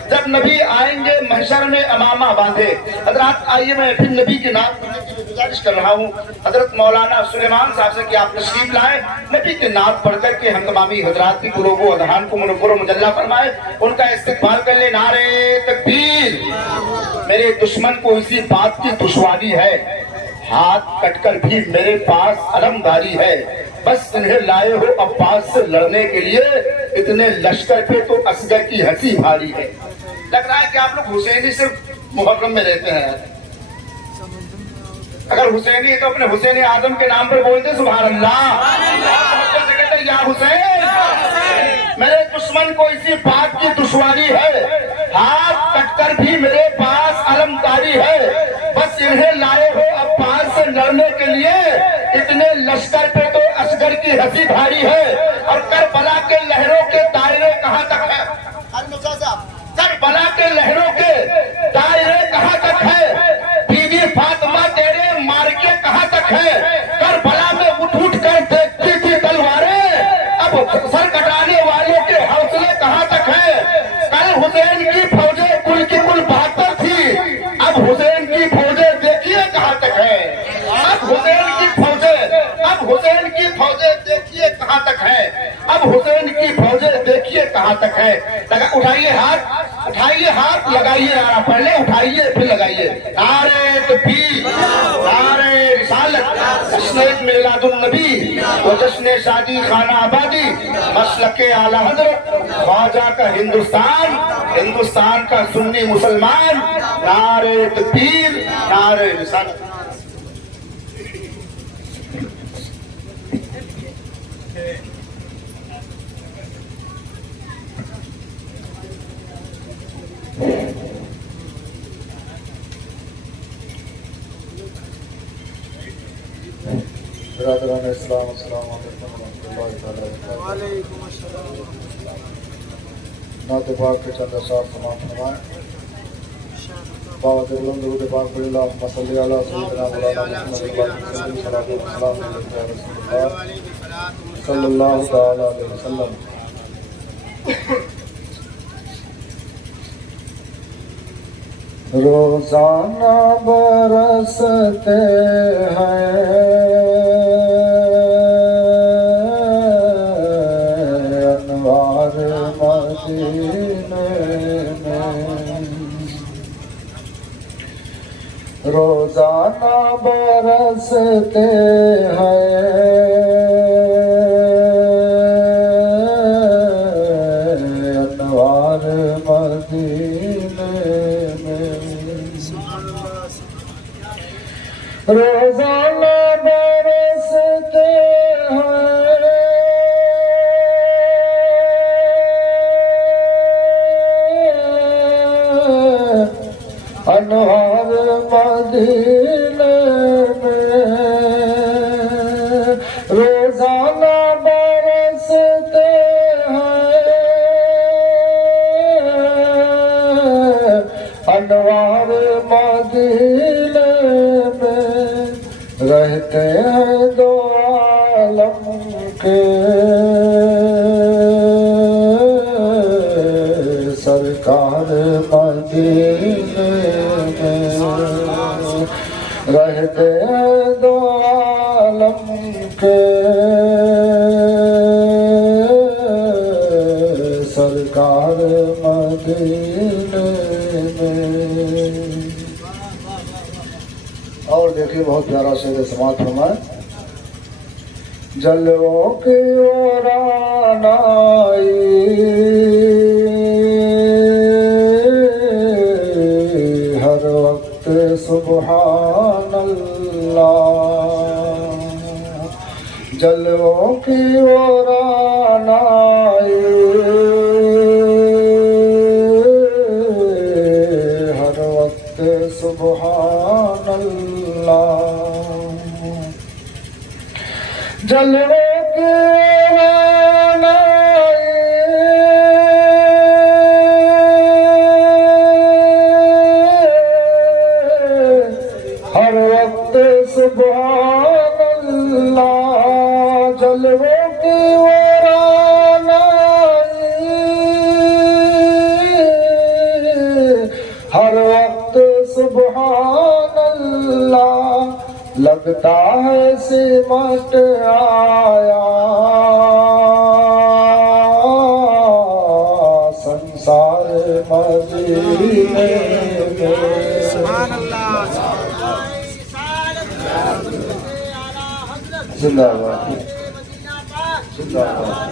جب نبی آئیں گے محشر میں امامہ باندھے۔ حضرات آئیے میں پھر نبی کی نعت پڑھنے کی گزارش کر رہا ہوں حضرت مولانا سلیمان صاحب سے کہ آپ تشریف لائیں، نبی کی نعت پڑھ کر کے ہم تمامی حضرات کی قلوب و اذہان کو منور و مجلہ فرمائے، ان کا استقبال کر لیں۔ نعرہ تکبیر۔ میرے دشمن کو اسی بات کی دشواری ہے، ہاتھ کٹ کر بھی میرے پاس علمداری ہے، بس انہیں لائے ہو عباس سے لڑنے کے لیے، اتنے لشکر پہ تو اصغر کی ہنسی بھاری ہے۔ لگ رہا ہے کہ آپ لوگ حسینی صرف محرم میں رہتے ہیں، اگر حسینی ہے تو اپنے حسین اعظم کے نام پر بولتے سبحان اللہ، کہتے یا حسین۔ میرے دشمن کو اسی بات کی دشواری ہے، ہاتھ کٹ کر بھی میرے پاس علمداری ہے، بس انہیں لائے ہو عباس سے لڑنے کے لیے، اتنے لشکر پہ تو اصغر کی ہنسی بھاری ہے، اور کربلا کے لہروں کے دائرے کہاں تک ہے، کربلا کے لہروں کے دائرے کہاں تک ہے، بی بی فاطمہ تیرے مارکے کہاں تک ہے، کربلا میں اٹھ اٹھ کر دیکھتی تھی تلواریں، اب سر کٹانے والوں کے حوصلے کہاں تک ہے، کل حسین کی فوجیں کل کی کل 72 تھی، اب حسین کی فوجیں دیکھیے کہاں تک ہے، اب حسین کی فوجیں، اب حسین کی فوجیں دیکھیے کہاں تک ہے، اب حسین کی فوجیں دیکھیے کہاں تک ہے۔ اٹھائیے ہاتھ، اٹھائیے ہاتھ، لگائیے نعرہ، پہلے اٹھائیے پھر لگائیے۔ نعرہ تکبیر، نعرہ رسالت، جشن میلاد النبی و جشن شادی خانہ آبادی، مسلک اعلی حضرت خواجہ کا ہندوستان، ہندوستان کا سنی مسلمان، نعرہ تکبیر، نعرہ رسالت۔ برادران اسلام، السلام علیکم ورحمۃ اللہ تعالیٰ وبرکاتہ۔ نعت پاک کے چند اثار تمام فرمائیں۔ بابت بلند درود پاک پڑھ اللہم صلی علی سیدنا مولانا محمد وسلم، صلاۃ و سلام علیک یا رسول اللہ صلی اللہ تعالیٰ علیہ وسلم۔ روزانہ برستے ہیں انوار مدینے میں، روزانہ برستے ہیں انوار مدینے میں، روزانہ برستے ہیں انوار مدینے میں، روزانہ برستے ہیں انوار مدینے میں، رہتے ہیں دو عالم کے سرکار مدینے میں، رہتے ہیں دو عالم کے سرکار مدینے میں۔ اور دیکھیے بہت پیارا شعر سماعت فرمائے، جلووں کی اوران آئی ہر وقت سبحان اللہ، جلووں کی اوران آئی ہر وقت سبحان اللہ، جلوے کی اوران آئی ہر وقت سبحان اللہ، جلوے کی اوران آئی ہر وقت سبحان اللہ، لگتا ہے سمٹ آیا سنسار مدینے میں، زندہ باد زندہ باد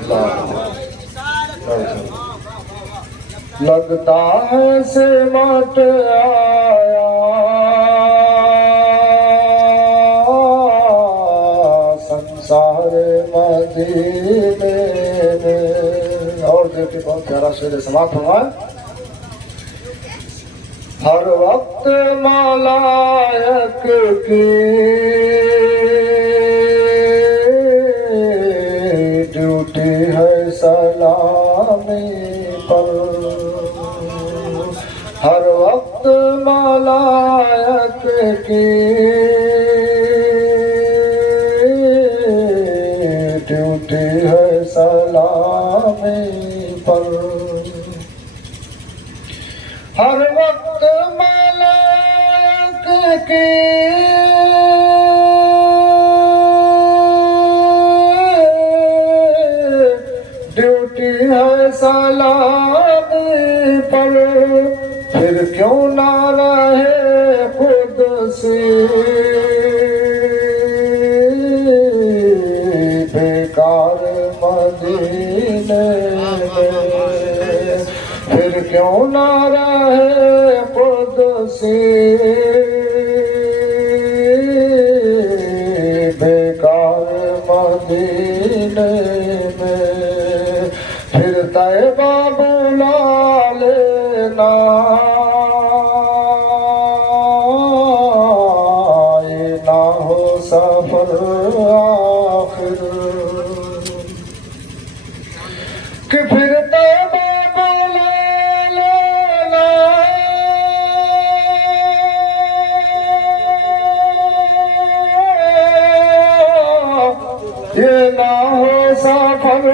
اللہ، لگتا ہے سمٹ آیا سنسار مدینے میں۔ اور دیکھیں بہت پیارا شعر سماعت فرمائے، ہر وقت ملائک کی ڈیوٹی ہے سلامی پر، ہر وقت ملائک کی ڈیوٹی ہے سلامی پر، ہر وقت ملائک کی ڈیوٹی ہے سلامی پر، پھر کیوں نہ رہے قدسی بیکار مدینے میں، پھر کیوں نہ رہے قدسی بیکار مدینے میں، پھر طیبہ بلا لینا یہ نہ ہو سفر آخر، کہ پھر طیبہ بلا لینا یہ نہ ہو سفر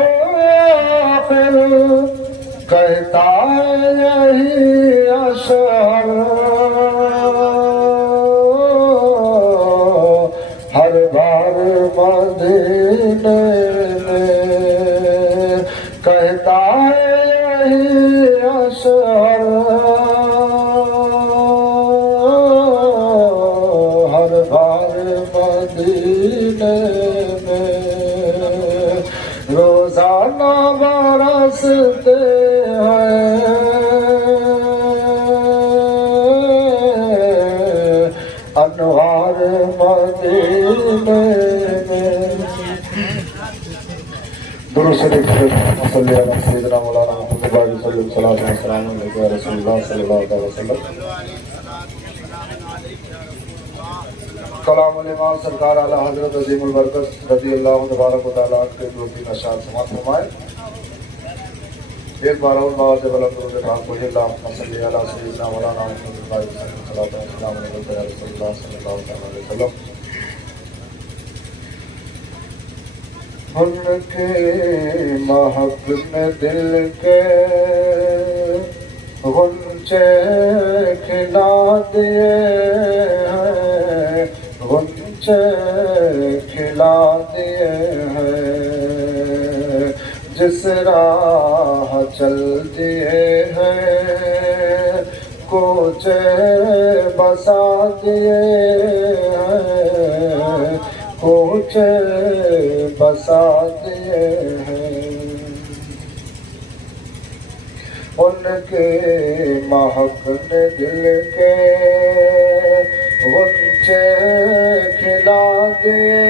काफिर कहता है यही अशहर, हर बार मदीने में कहता है यही अशहर, हर बार मदीने में रोजाना बरसते हैं अनवार मदीने में। दुरूद शरीफ सल्लल्लाहु अलैहि सय्यदना मौलाना मुहम्मद सल्लल्लाहु अलैहि रसूलुल्लाह सल्लल्लाहु अलैहि वसल्लम। कलाम इमाम सरकार आला हजरत अजीमुल बरकत रज़ी अल्लाह तबारक व तआला के दो तीन अशआर समाअत फरमाए। एक बार और बात है बलंद दरूद पाक पढ़िए, अल्लाहुम्मा सल्ली अला सय्यिदना मौलाना मुहम्मद सल्लल्लाहु अलैहि वसल्लम। उनके महक में दिल के गुंचे खिला दिए हैं, गुंचे खिला दिए हैं, जिस राह चल दिए हैं कोचे बसा दिए हैं, कोचे बसा दिए हैं। उनके महक ने दिल के गुंचे खिला दिए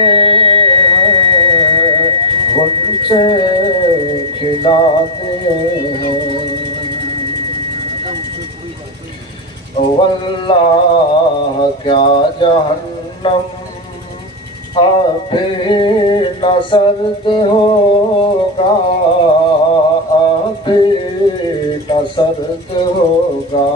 हैं, गुंचे खिला दिए हैं। वल्लाह क्या जहन्नम अभी न सर्द होगा, अभी न सर्द होगा,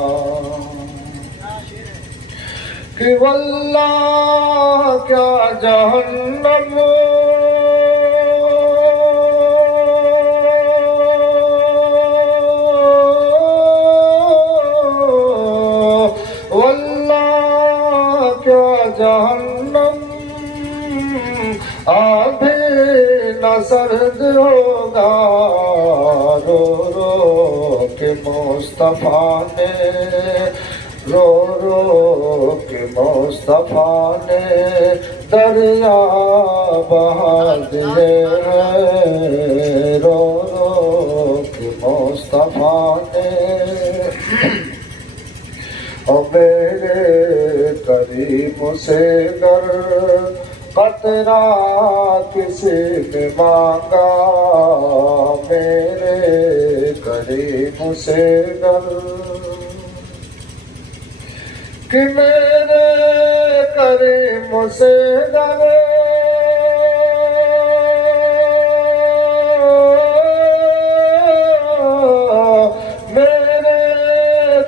कि वल्लाह क्या जहन्नम वल्लाह क्या जहन्नम अभी न सर्द होगा। रो रो के मुस्तफा ने, रो रो के मुस्तफा ने दरिया बहा दिए हैं, रो रो के मुस्तफा ने। और मेरे करीम से गर कतरा किसी ने मांगा, मेरे करीम से गर कि मेरे करीम से गर मेरे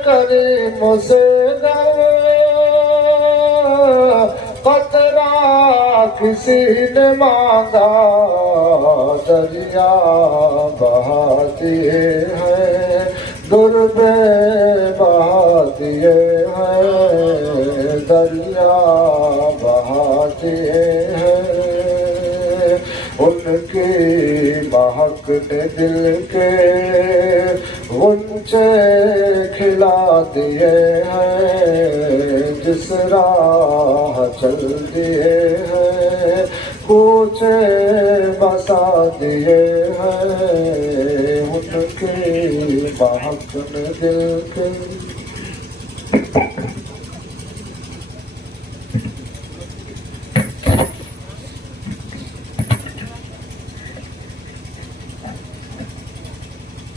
करीम से कतरा किसी ने मांगा, दरिया बहा दिए हैं, दुर्बे बहा दिए हैं, दरिया बहा दिए हैं। उनकी महक ने दिल के गुंचे खिला दिए हैं, जिस राह चल दिए हैं कोचे बसा दिए हैं। उनकी महक ने दिल के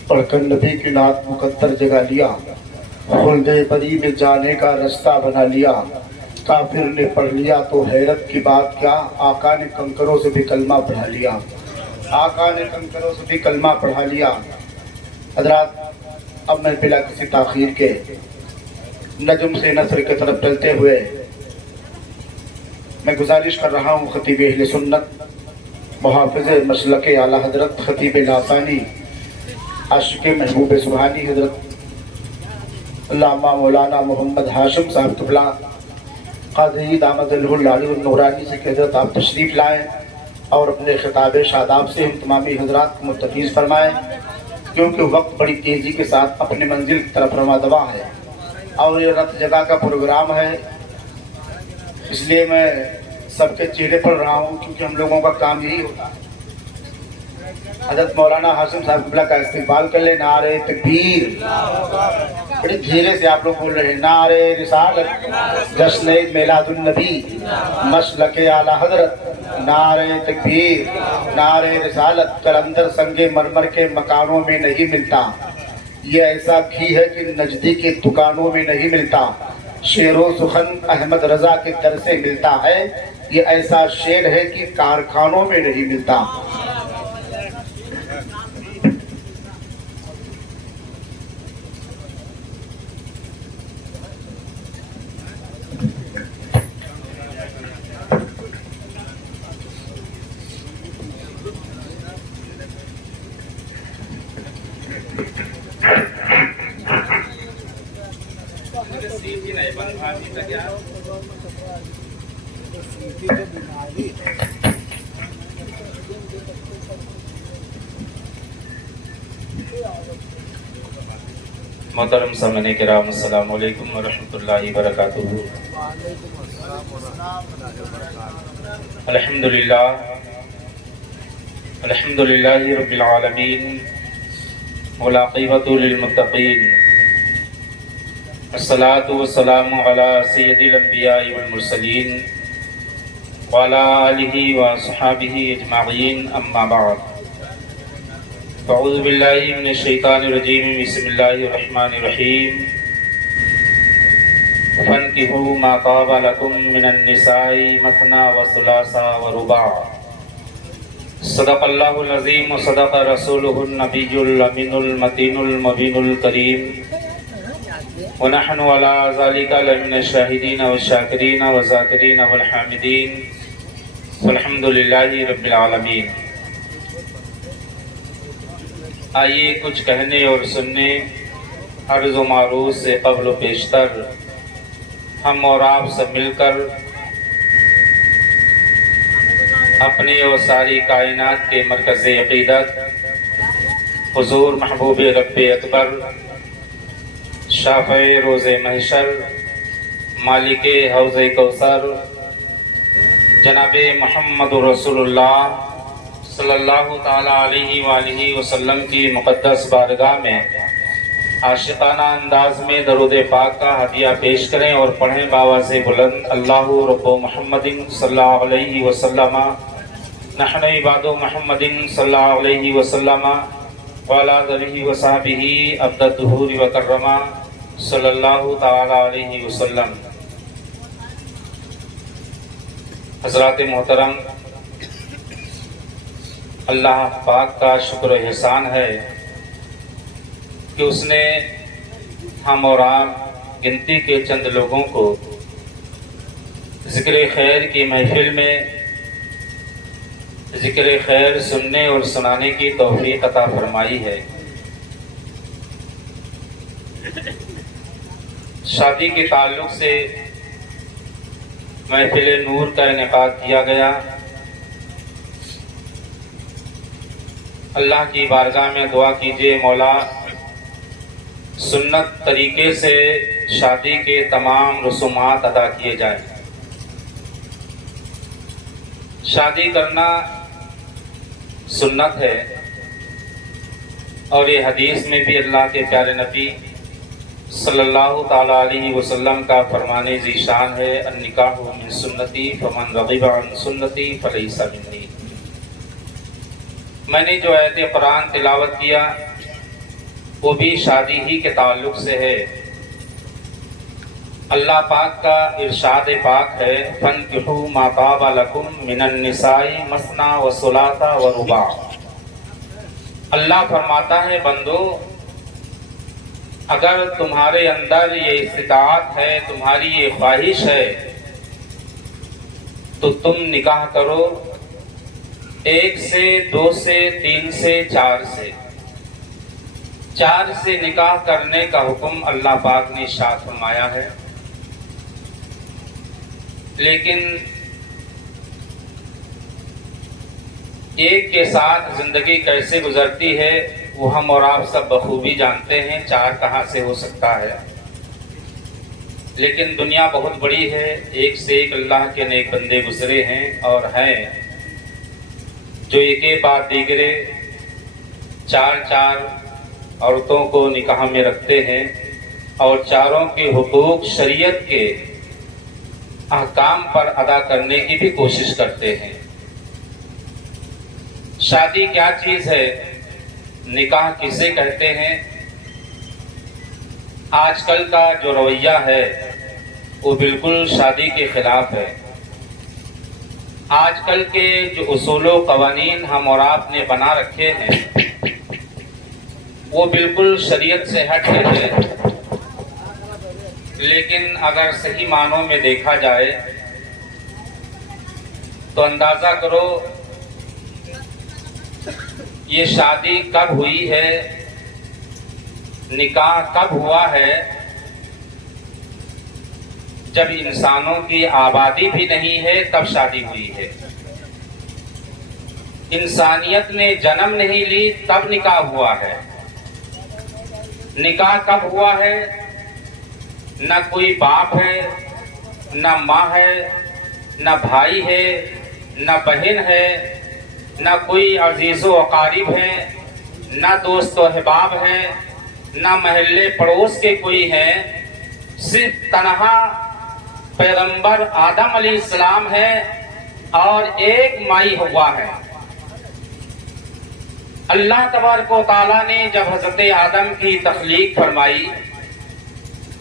पढ़कर नबी की नात मुकद्दर जगा लिया, खुल्दे बरी में जाने का रास्ता बना लिया। काफिर ने पढ़ लिया तो हैरत की बात क्या, आका ने कंकरों से भी कलमा पढ़ा लिया, आका ने कंकरों से भी कलमा पढ़ा लिया। हजरात, अब मैं बिला किसी ताखीर के नजम से नसर की तरफ चलते हुए मैं गुजारिश कर रहा हूँ खतीब अहले सुन्नत मुहाफ़िज़ मसलक आला हजरत खतीब लासानी आशिक महबूब सुबहानी हजरत अल्लामा मौलाना मोहम्मद हाशिम साहब किबला क़ादी दामद नूरानी से हजरत आप तशरीफ़ लाएँ और अपने खिताब शादाब से हम तमामी हजरात को मुस्तफ़ीज़ फरमाएँ, क्योंकि वक्त बड़ी तेज़ी के साथ अपने मंजिल की तरफ रवा दवा है और ये रथ जगह का प्रोग्राम है, इसलिए मैं सबके चेहरे पढ़ रहा हूँ क्योंकि हम लोगों का काम यही होता है। हज़रत मौलाना हाशिम साहब किबला का इस्तेक़बाल कर ले। नारे तकबीर, बड़ी धीरे से आप लोग बोल रहे हैं। नारे रिसालत, जश्न मिलादुन नबी, मसलके आला हजरत। नारे तकबीर, नारे रिसालत। कलंदर संगे मरमर के मकानों में नहीं मिलता, ये ऐसा घी है कि नजदीक के दुकानों में नहीं मिलता। शेरो सुखन अहमद रजा के दर से मिलता है, ये ऐसा शेर है कि कारखानों में नहीं मिलता। मोहतरम सामने किराम अस्सलामु अलैकुम व रहमतुल्लाहि व बरकातुहू। अल्हम्दुलिल्लाहि रब्बिल आलमीन वल आक़िबतु लिल मुत्तक़ीन, अस्सलातु वस्सलामु अला सय्यिदिल अंबियाइ वल मुरसलीन व अला आलिहि व अस्हाबिहि अजमईन, अम्मा बाद। अऊज़ु बिल्लाहि मिनश शैतानिर रजीम, बिस्मिल्लाहिर रहमानिर रहीम। फन्किहू मा ताबा लकुम मिनन निसाई मथना व सुलासा व रुबा। सदक़ल्लाहुल अज़ीम व सदक़ रसूलुहुन नबियुल अमीनुल मतीनुल मुबीनुल करीम। व नहनु अला ज़ालिका लमिनश शाहिदीन व शाकिरीन व ज़ाकिरीन वल हामिदीन, वल्हम्दुलिल्लाहि रब्बिल आलमीन। आइए कुछ कहने और सुनने, अर्ज़ व मारूज़ से क़ब्ल पेशतर हम और आप सब मिलकर अपनी और सारी कायनात के मरकज़ अक़ीदत हुज़ूर महबूब रब्बे अकबर, शाफ़े रोज़े महशर, मालिके हौज़े कौसर, जनाबे मुहम्मदुर रसूलुल्लाह सल्लल्लाहु ताला अलैहि वालिहि वसल्लम की मुक़द्दस बारगाह में आशिकाना अंदाज में दरूद पाक का हदिया पेश करें और पढ़ें बावाज़े बुलंद। अल्लाहु रब्बु मुहम्मदिन सल्लल्लाहु अलैहि वसल्लम, नहनु इबादु मुहम्मदिन सल्लल्लाहु अलैहि वसल्लम व अला आलिहि व सहबिही अब्दद दुहूरि व कररमा सल्लल्लाहु ताला अलैहि वसल्लम। हज़रात मोहतरम, अल्लाह पाक का शुक्र एहसान है कि उसने हम और आप गिनती के चंद लोगों को ज़िक्र खैर की महफिल में ज़िक्र खैर सुनने और सुनाने की तौफीक अता फरमाई है। शादी के ताल्लुक़ से महफिल नूर का इनेकाद किया गया। अल्लाह की बारगाह में दुआ कीजिए, मौला सुन्नत तरीके से शादी के तमाम रसूमात अदा किए जाएं। शादी करना सुन्नत है और ये हदीस में भी अल्लाह के प्यारे नबी सल्लल्लाहु ताला अलैहि वसल्लम का फरमाने ज़ीशान है, अन्निकाहु मिन सुन्नती फमन रग़िबा अन सुन्नती फलैसा मिन्नी। मैंने जो आयत कुरान तिलावत किया वो भी शादी ही के ताल्लुक़ से है। अल्लाह पाक का इरशाद पाक है, फन्किहू मा ताबा लकुम मिनन निसाई मसना व सुलासा व रुबा। अल्लाह फरमाता है, बंदो अगर तुम्हारे अंदर ये इस्तिताअत है, तुम्हारी ये ख्वाहिश है, तो तुम निकाह करो 1 से 2 से 3 से 4 से। 4 سے نکاح کرنے کا حکم اللہ پاک نے ارشاد فرمایا ہے، لیکن ایک کے ساتھ زندگی کیسے گزرتی ہے وہ ہم اور آپ سب بخوبی جانتے ہیں، 4 کہاں سے ہو سکتا ہے۔ لیکن دنیا بہت بڑی ہے، ایک سے ایک اللہ کے نیک بندے گزرے ہیں اور ہیں جو ایک بعد دیگرے 4 عورتوں کو نکاح میں رکھتے ہیں اور چاروں کے حقوق شریعت کے احکام پر ادا کرنے کی بھی کوشش کرتے ہیں۔ شادی کیا چیز ہے، نکاح کسے کہتے ہیں؟ آج کل کا جو رویہ ہے وہ بالکل شادی کے خلاف ہے۔ آج کل کے جو اصول و قوانین ہم اور آپ نے بنا رکھے ہیں وہ بالکل شریعت سے ہٹ کے ہیں، لیکن اگر صحیح معنوں میں دیکھا جائے تو اندازہ کرو یہ شادی کب ہوئی ہے، نکاح کب ہوا ہے؟ جب انسانوں کی آبادی بھی نہیں ہے تب شادی ہوئی ہے، انسانیت نے جنم نہیں لی تب نکاح ہوا ہے۔ نکاح کب ہوا ہے؟ نہ کوئی باپ ہے، نہ ماں ہے، نہ بھائی ہے، نہ بہن ہے، نہ کوئی عزیز و اقارب ہیں، نہ دوست و احباب ہیں، نہ محلے پڑوس کے کوئی ہیں، صرف تنہا پیغمبر آدم علیہ السلام ہے اور ایک مائی ہوا ہے۔ اللہ تبارک و تعالیٰ نے جب حضرت آدم کی تخلیق فرمائی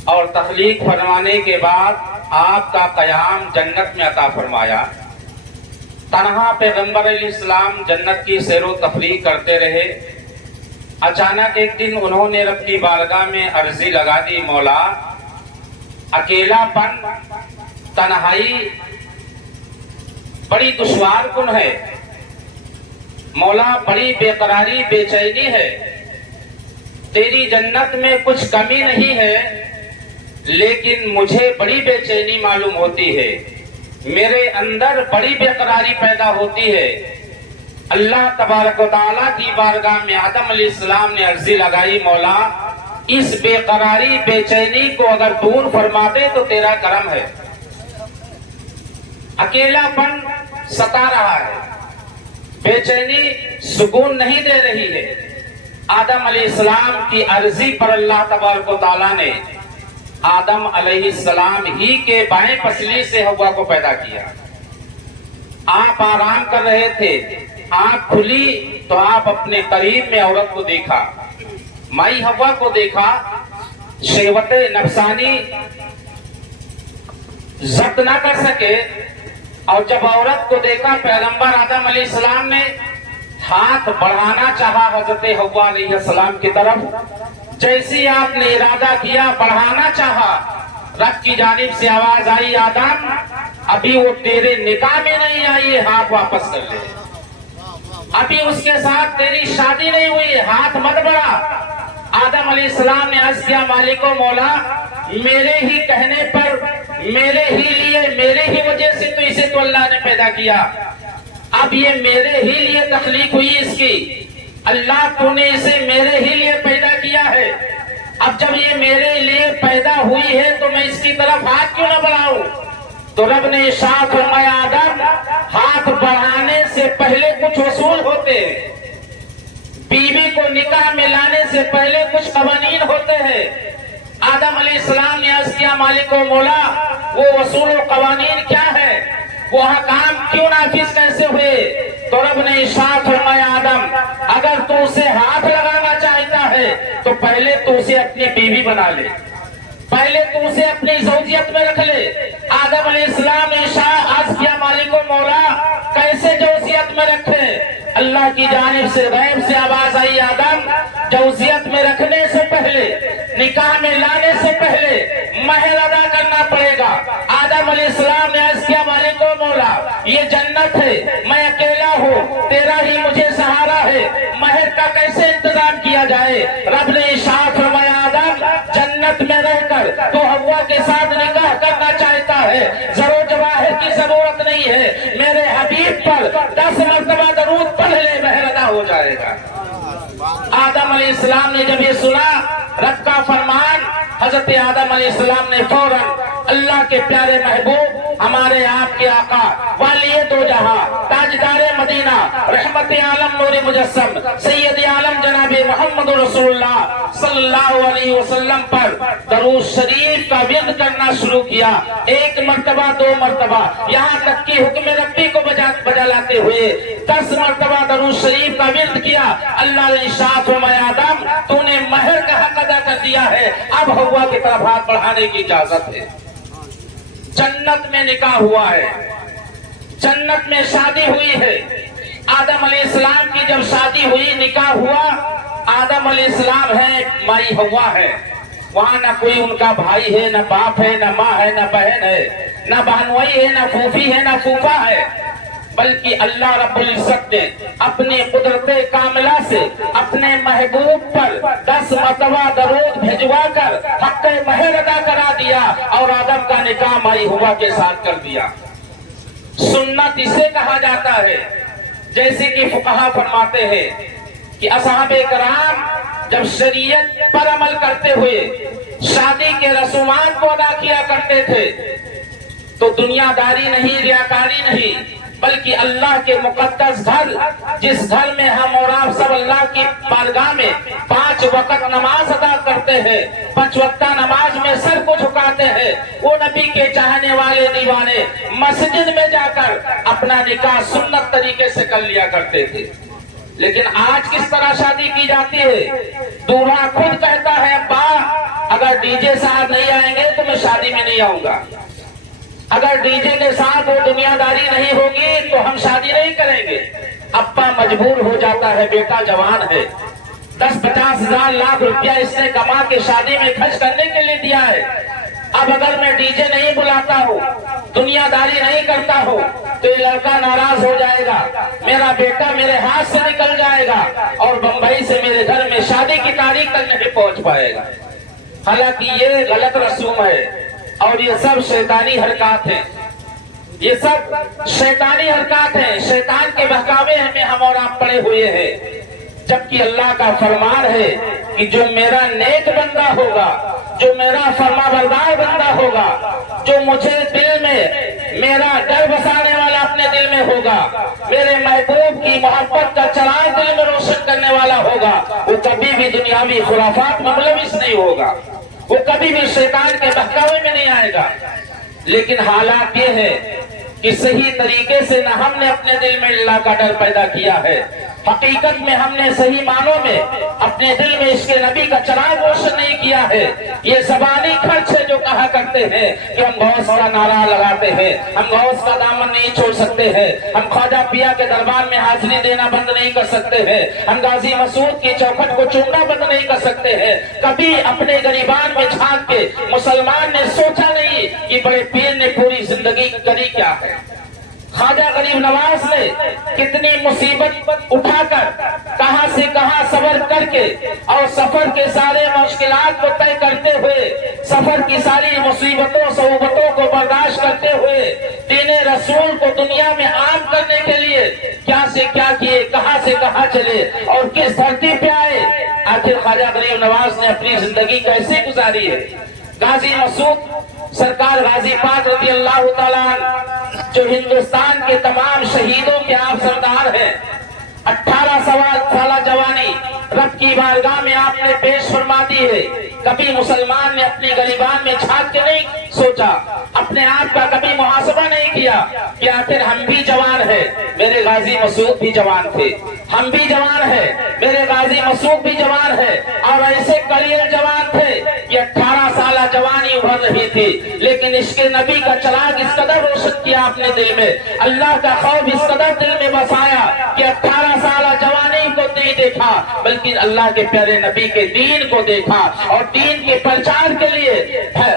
اور تخلیق فرمانے کے بعد آپ کا قیام جنت میں عطا فرمایا، تنہا پیغمبر علیہ السلام جنت کی سیر و تفریح کرتے رہے۔ اچانک ایک دن انہوں نے رب کی بارگاہ میں عرضی لگا دی، مولا اکیلا پن، تنہائی بڑی دشوار کن ہے، مولا بڑی بے قراری بے چینی ہے، تیری جنت میں کچھ کمی نہیں ہے لیکن مجھے بڑی بے چینی معلوم ہوتی ہے، میرے اندر بڑی بے قراری پیدا ہوتی ہے۔ اللہ تبارک و تعالیٰ کی بارگاہ میں آدم علیہ السلام نے عرضی لگائی، مولا اس بے قراری بے چینی کو اگر دور فرما دے تو تیرا کرم ہے۔ اکیلا پن ستا رہا ہے، بے چینی سکون نہیں دے رہی ہے۔ آدم علیہ السلام کی عرضی پر اللہ تبارک و تعالیٰ نے آدم علیہ السلام ہی کے بائیں پسلی سے حوا کو پیدا کیا۔ آپ آرام کر رہے تھے، آنکھ کھلی تو آپ اپنے قریب میں عورت کو دیکھا، مائی حوا کو دیکھا، شہوت نفسانی ضبط نہ کر سکے، اور جب عورت کو دیکھا پیغمبر آدم علیہ السلام نے ہاتھ بڑھانا چاہا حضرت حوا علیہ السلام کی طرف، جیسی آپ نے ارادہ کیا بڑھانا چاہا، رب کی جانب سے آواز آئی، آدم ابھی وہ تیرے نکاح میں نہیں آئی، ہاتھ واپس کر لے، ابھی اس کے ساتھ تیری شادی نہیں ہوئی، ہاتھ مت بڑھا۔ آدم علیہ السلام نے عرض کیا، مالک و مولا میرے ہی کہنے پر، میرے ہی لیے، میرے ہی وجہ سے تو اسے تو اللہ نے پیدا کیا، اب یہ میرے ہی لیے تخلیق ہوئی اس کی، اللہ تو نے اسے میرے ہی لیے پیدا کیا ہے، اب جب یہ میرے لیے پیدا ہوئی ہے تو میں اس کی طرف ہاتھ کیوں نہ بڑھاؤں؟ تو رب نے ارشاد فرمایا، آدم ہاتھ بڑھانے سے پہلے کچھ اصول ہوتے ہیں، بیوی کو نکاح میں لانے سے پہلے کچھ قوانین ہوتے ہیں۔ آدم علیہ السلام نے عرض کیا، مالک و مولا وہ اصول و قوانین کیا ہے، وہ احکام کیوں نافذ کیسے ہوئے؟ تو رب نے ارشاد فرمایا، آدم اگر تو اسے ہاتھ لگانا چاہتا ہے تو پہلے تو اسے اپنی بیوی بنا لے، پہلے تو اسے اپنی زوجیت میں رکھ لے۔ آدم علیہ السلام نے عرض کیا، مالک و مولا کیسے زوجیت میں رکھے؟ اللہ کی جانب سے غیب سے آواز آئی، آدم زوجیت میں رکھنے سے پہلے، نکاح میں لانے سے پہلے مہر ادا کرنا پڑے گا۔ آدم علیہ السلام نے عرض کیا، مالک و مولا یہ جنت ہے، میں اکیلا ہوں، تیرا ہی مجھے سہارا ہے، مہر کا का कैसे इंतजाम किया जाए। रब ने इरशाद फरमाया, आदम जन्नत में रहकर तो हव्वा के साथ निकाह करना चाहता है, जरो जवाहिर की जरूरत नहीं है, मेरे हबीब पर 10 मरतबा दरूद पढ़ ले, महर अदा हो जाएगा। आदम अलैहिस्सलाम ने जब ये सुना रब का फरमान, हजरत आदम अलैहिस्सलाम ने फौरन अल्लाह के प्यारे महबूब, हमारे आपके आका, वालिए दो जहां, ताजदारे मदीना, रहमत आलम, नूर मुजस्सम, सैयद आलम जनाब मोहम्मद रसूलुल्लाह सल्लल्लाहु अलैहि वसल्लम पर दरूद शरीफ का विर्द करना शुरू किया। 1 मरतबा, 2 मरतबा, यहाँ तक कि हुक्म रब्बी को बजा लाते हुए 10 मरतबा दरूद शरीफ का विर्द किया। अल्लाह ने इरशाद फरमाया, आदम तूने महर का हक अदा कर दिया है, अब हव्वा की तरफ हाथ बढ़ाने की इजाजत है। जन्नत में निकाह हुआ है, जन्नत में शादी हुई है। आदम अलैहिस्सलाम की जब शादी हुई, निकाह हुआ, आदम अलैहिस्सलाम है, माई हव्वा है। वहां ना कोई उनका भाई है, ना बाप है, ना माँ है, ना बहन है, ना बहनोई है, ना फूफी है, ना फूफा है, बल्कि अल्लाह रब्बुल इज्जत ने अपनी कुदरते कामिला से अपने महबूब पर 10 मरतबा दरूद भिजवा कर हक़ महर अदा करा दिया और आदम का निकाह माई हुआ के साथ कर दिया। सुन्नत इसे कहा जाता है, जैसे कि फुक़हा फरमाते हैं कि असहाबे कराम जब शरीयत पर अमल करते हुए शादी के रसूमात को अदा किया करते थे तो दुनियादारी नहीं, रियाकारी नहीं, बल्कि अल्लाह के मुकद्दस घर, जिस घर में हम और आप सब अल्लाह की बारगाह में 5 वक्त नमाज अदा करते हैं, 5 वक्ता नमाज में सर को झुकाते हैं, वो नबी के चाहने वाले दीवाने मस्जिद में जाकर अपना निकाह सुन्नत तरीके से कर लिया करते थे। लेकिन आज किस तरह शादी की जाती है? दूल्हा खुद कहता है, अब्बा अगर डीजे साहब नहीं आएंगे तो मैं शादी में नहीं आऊंगा, अगर डीजे के साथ वो दुनियादारी नहीं होगी तो हम शादी नहीं करेंगे। अब्बा मजबूर हो जाता है, बेटा जवान है, 10-50 हजार लाख रुपया इसने कमा के शादी में खर्च करने के लिए दिया है। अब अगर मैं डीजे नहीं बुलाता हूँ, दुनियादारी नहीं करता हूँ तो ये लड़का नाराज हो जाएगा, मेरा बेटा मेरे हाथ से निकल जाएगा और बंबई से मेरे घर में शादी की तारीख तक नहीं पहुंच पाएगा। हालांकि ये गलत रसूम है और ये सब शैतानी हरकत है, ये सब शैतानी हरकत है, शैतान के बहकावे में हम और आप पड़े हुए हैं। जबकि अल्लाह का फरमान है कि जो मेरा नेक बंदा होगा, जो मेरा फरमाबरदार बंदा होगा, जो मुझे दिल में मेरा डर बसाने वाला अपने दिल में होगा, मेरे महबूब की मोहब्बत का चराग दिल में रोशन करने वाला होगा, वो कभी भी दुनियावी खुराफात में मुलविस नहीं होगा, वो कभी भी शैतान के बहकावे में नहीं आएगा। लेकिन हालात ये है कि सही तरीके से न हमने अपने दिल में अल्लाह का डर पैदा किया है, हकीकत में हमने सही मानों में अपने दिल में इसके नबी का चराग रोशन नहीं किया है। ये ज़बानी खर्च है जो कहा करते हैं कि हम गौस का नारा लगाते हैं, हम गौस का दामन नहीं छोड़ सकते हैं, हम ख्वाजा पिया के दरबार में हाजिरी देना बंद नहीं कर सकते हैं, हम गाजी मसूद की चौखट को चूमना बंद नहीं कर सकते हैं। कभी अपने गरीबान में झांक के मुसलमान ने सोचा नहीं कि बड़े पीर ने पूरी जिंदगी करी क्या है। ख्वाजा गरीब नवाज ने कितनी मुसीबत उठाकर कहां से कहां सफर करके और सफर के सारे मुश्किलात को तय करते हुए, सफर की सारी मुसीबतों सऊबतों को बर्दाश्त करते हुए दीन रसूल को दुनिया में आम करने के लिए क्या से क्या किए, कहां से कहां चले और किस धरती पे आए। आखिर ख्वाजा गरीब नवाज ने अपनी जिंदगी कैसे गुजारी है। गाजी मसूद सरकार गाजी पाक रज़ी अल्लाह तआला जो हिंदुस्तान के तमाम शहीदों के आप सरदार हैं, 18 साल जवानी रब की बारगाह में आपने पेश फरमा दी है। कभी मुसलमान ने अपनी गरीबान में झांक के नहीं सोचा, अपने आप का कभी मुहासबा नहीं किया कि आखिर हम भी जवान है, मेरे गाजी मसूद भी जवान थे, हम भी जवान है, मेरे गाजी मसूद भी जवान है और ऐसे कलियल जवान थे कि 18 साल जवानी उभर रही थी, लेकिन इसके नबी का चराग इस कदर रोशन किया अपने दिल में, अल्लाह का खौफ इस कदर दिल में बसाया कि 18 साल जवानी को नहीं देखा बल्कि अल्लाह के प्यारे नबी के दीन को देखा और दीन के प्रचार के लिए,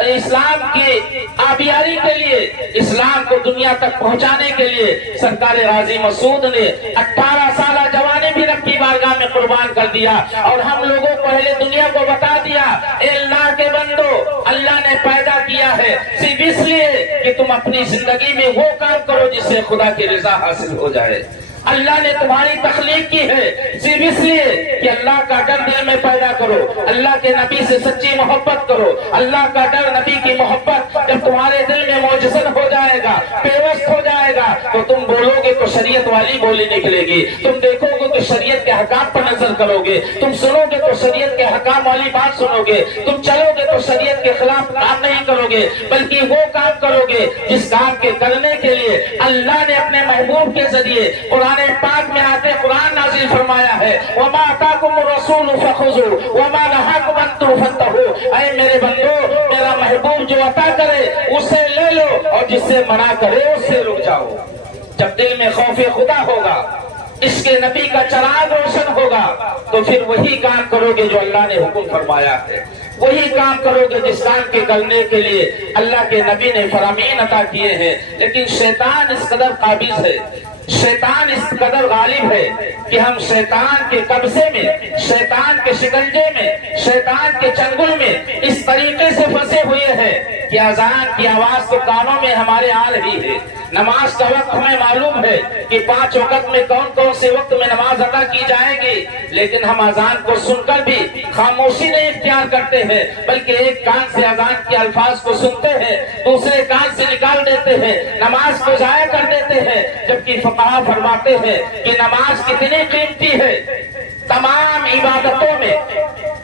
इस्लाम की आबियारी के लिए, इस्लाम को दुनिया तक पहुंचाने के लिए सरकार गाजी मसूद ने 18 साल जवानी भी रब की बारगाह में कुर्बान कर दिया और हम लोगों को पहले दुनिया को बता दिया, ए अल्लाह के बंदो, अल्लाह ने पैदा किया है सिर्फ इसलिए कि तुम अपनी जिंदगी में वो काम करो जिससे खुदा की रजा हासिल हो जाए। अल्लाह ने तुम्हारी तख्लीक की है सिर्फ इसलिए कि अल्लाह का डर दिल में पैदा करो, अल्लाह के नबी से सच्ची मोहब्बत करो। अल्लाह का डर, नबी की मोहब्बत जब तुम्हारे दिल में मौजूद हो जाएगा, पेवस्त हो जाएगा, तो तुम बोलोगे तो शरीयत वाली बोली निकलेगी, तुम देखोगे तो शरीयत के हकाम पर नजर करोगे, तुम सुनोगे तो शरीयत के हकाम वाली बात सुनोगे, तुम चलोगे तो शरीयत के खिलाफ काम नहीं करोगे, बल्कि वो काम करोगे जिस काम के करने के लिए अल्लाह ने अपने महबूब के जरिए कुरान पाक में आते कुरान नाजिल फरमाया है, वमा अताकुम रसूल फखुजू वमा नहाकुम अन्हु फंतहू। ऐ मेरे बंदो, मेरा महबूब जो अता करे उसे ले लो और जिससे मना करे उससे रुक जाओ। जब दिल में खौफ खुदा होगा, इसके नबी का चराग रोशन होगा, तो फिर वही काम करोगे जो अल्लाह ने हुक्म फरमाया है, वही काम करोगे जिस काम के करने के लिए अल्लाह के नबी ने फरामीन अता किए हैं। लेकिन शैतान इस कदर काबिज है, शैतान इस कदर गालिब है कि हम शैतान के कब्जे में, शैतान के शिकंजे में, शैतान के चंगुल में इस तरीके से फंसे हुए हैं कि अजान की आवाज तो कानों में हमारे आ रही है, नमाज का वक्त हमें मालूम है कि 5 वक्त में कौन कौन से वक्त में नमाज अदा की जाएगी, लेकिन हम अजान को सुनकर भी खामोशी नहीं इख्तियार करते हैं, बल्कि एक कान से अजान के अल्फाज को सुनते हैं, दूसरे कान से निकाल देते हैं, नमाज को जाया कर देते हैं। जबकि फक़हा फरमाते हैं कि नमाज कितनी कीमती है। तमाम इबादतों में,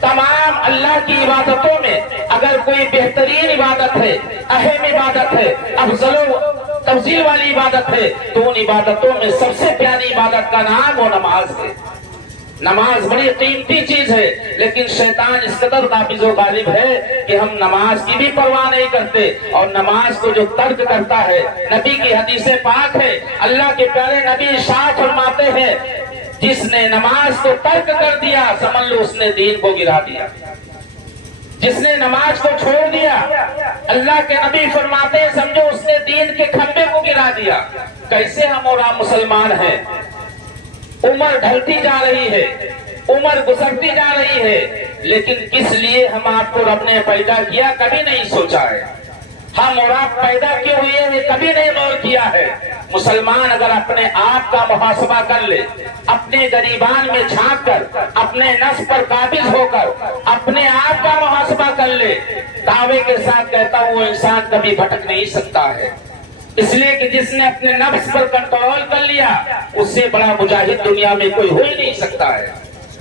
तमाम अल्लाह की इबादतों में अगर कोई बेहतरीन इबादत है, अहम इबादत है, अफजलो तफजील वाली इबादत है, तो उन इबादतों में सबसे प्यारी इबादत का नाम वो नमाज है। नमाज बड़ी कीमती चीज है, लेकिन शैतान इस कदर काबिज व गालिब है कि हम नमाज की भी परवाह नहीं करते। और नमाज को जो तर्क करता है, नबी की हदीसे पाक है, अल्लाह के प्यारे नबी इरशाद फरमाते हैं, जिसने नमाज को तर्क कर दिया समझ लो उसने दीन को गिरा दिया। जिसने नमाज को छोड़ दिया, अल्लाह के नबी फरमाते हैं, समझो उसने दीन के खंबे को गिरा दिया। कैसे हम और आप मुसलमान हैं? उम्र ढलती जा रही है, उम्र गुजरती जा रही है, लेकिन किस लिए हम आपको रब ने पैदा किया कभी नहीं सोचा है। हम और आप पैदा क्यों हुए हैं कभी नहीं गौर किया है। मुसलमान अगर अपने आप का मुहासबा कर ले, अपने गरीबान में झांक कर, अपने नफ्स पर काबिज होकर अपने आप का मुहासबा कर ले, दावे के साथ कहता हूँ वो इंसान कभी भटक नहीं सकता है। इसलिए कि जिसने अपने नफ्स पर कंट्रोल कर लिया, उससे बड़ा मुजाहिद दुनिया में कोई हो ही नहीं सकता है।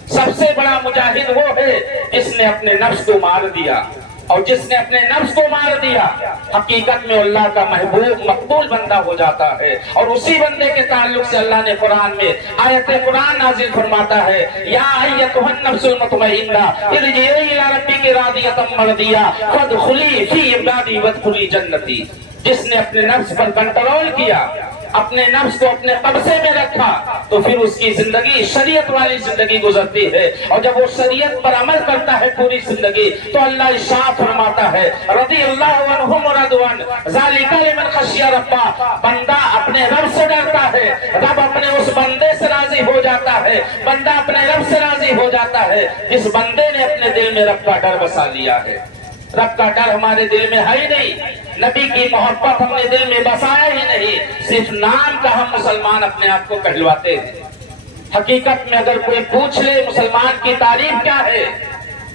सबसे बड़ा मुजाहिद वो है जिसने अपने नफ्स को मार दिया, और जिसने अपने नफ्स को मार दिया हकीकत में अल्लाह का महबूब मकबूल बंदा हो जाता है। और उसी बंदे के ताल्लुक से अल्लाह ने कुरान में आयत कुरान नाजिल फरमाता है, या अय्यतुहन नफ्सुल मुतमइन्ना इरजिई इला रब्बिकी रादियतम मर्दिया फदखुली फी इबादी वदखुली जन्नती। जिसने अपने नफ्स पर कंट्रोल किया, अपने नफ्स को अपने कब्जे में रखा, तो फिर उसकी जिंदगी शरीयत वाली जिंदगी गुजरती है। और जब वो शरीयत पर अमल करता है पूरी जिंदगी, तो अल्लाह इरशाद फरमाता है, रज़ियल्लाहु अन्हुम व रज़वन ज़ालिका लिमन खशिया रब्बा। बंदा अपने रब से डरता है, रब अपने उस बंदे से राजी हो जाता है, बंदा अपने रब से राजी हो जाता है जिस बंदे ने अपने दिल में रब का डर बसा लिया है। रब का डर हमारे दिल में है ही नहीं, नबी की मोहब्बत हमने दिल में बसाया ही नहीं, सिर्फ नाम का हम मुसलमान अपने आप को कहलवाते हैं। हकीकत में अगर कोई पूछ ले मुसलमान की तारीफ क्या है,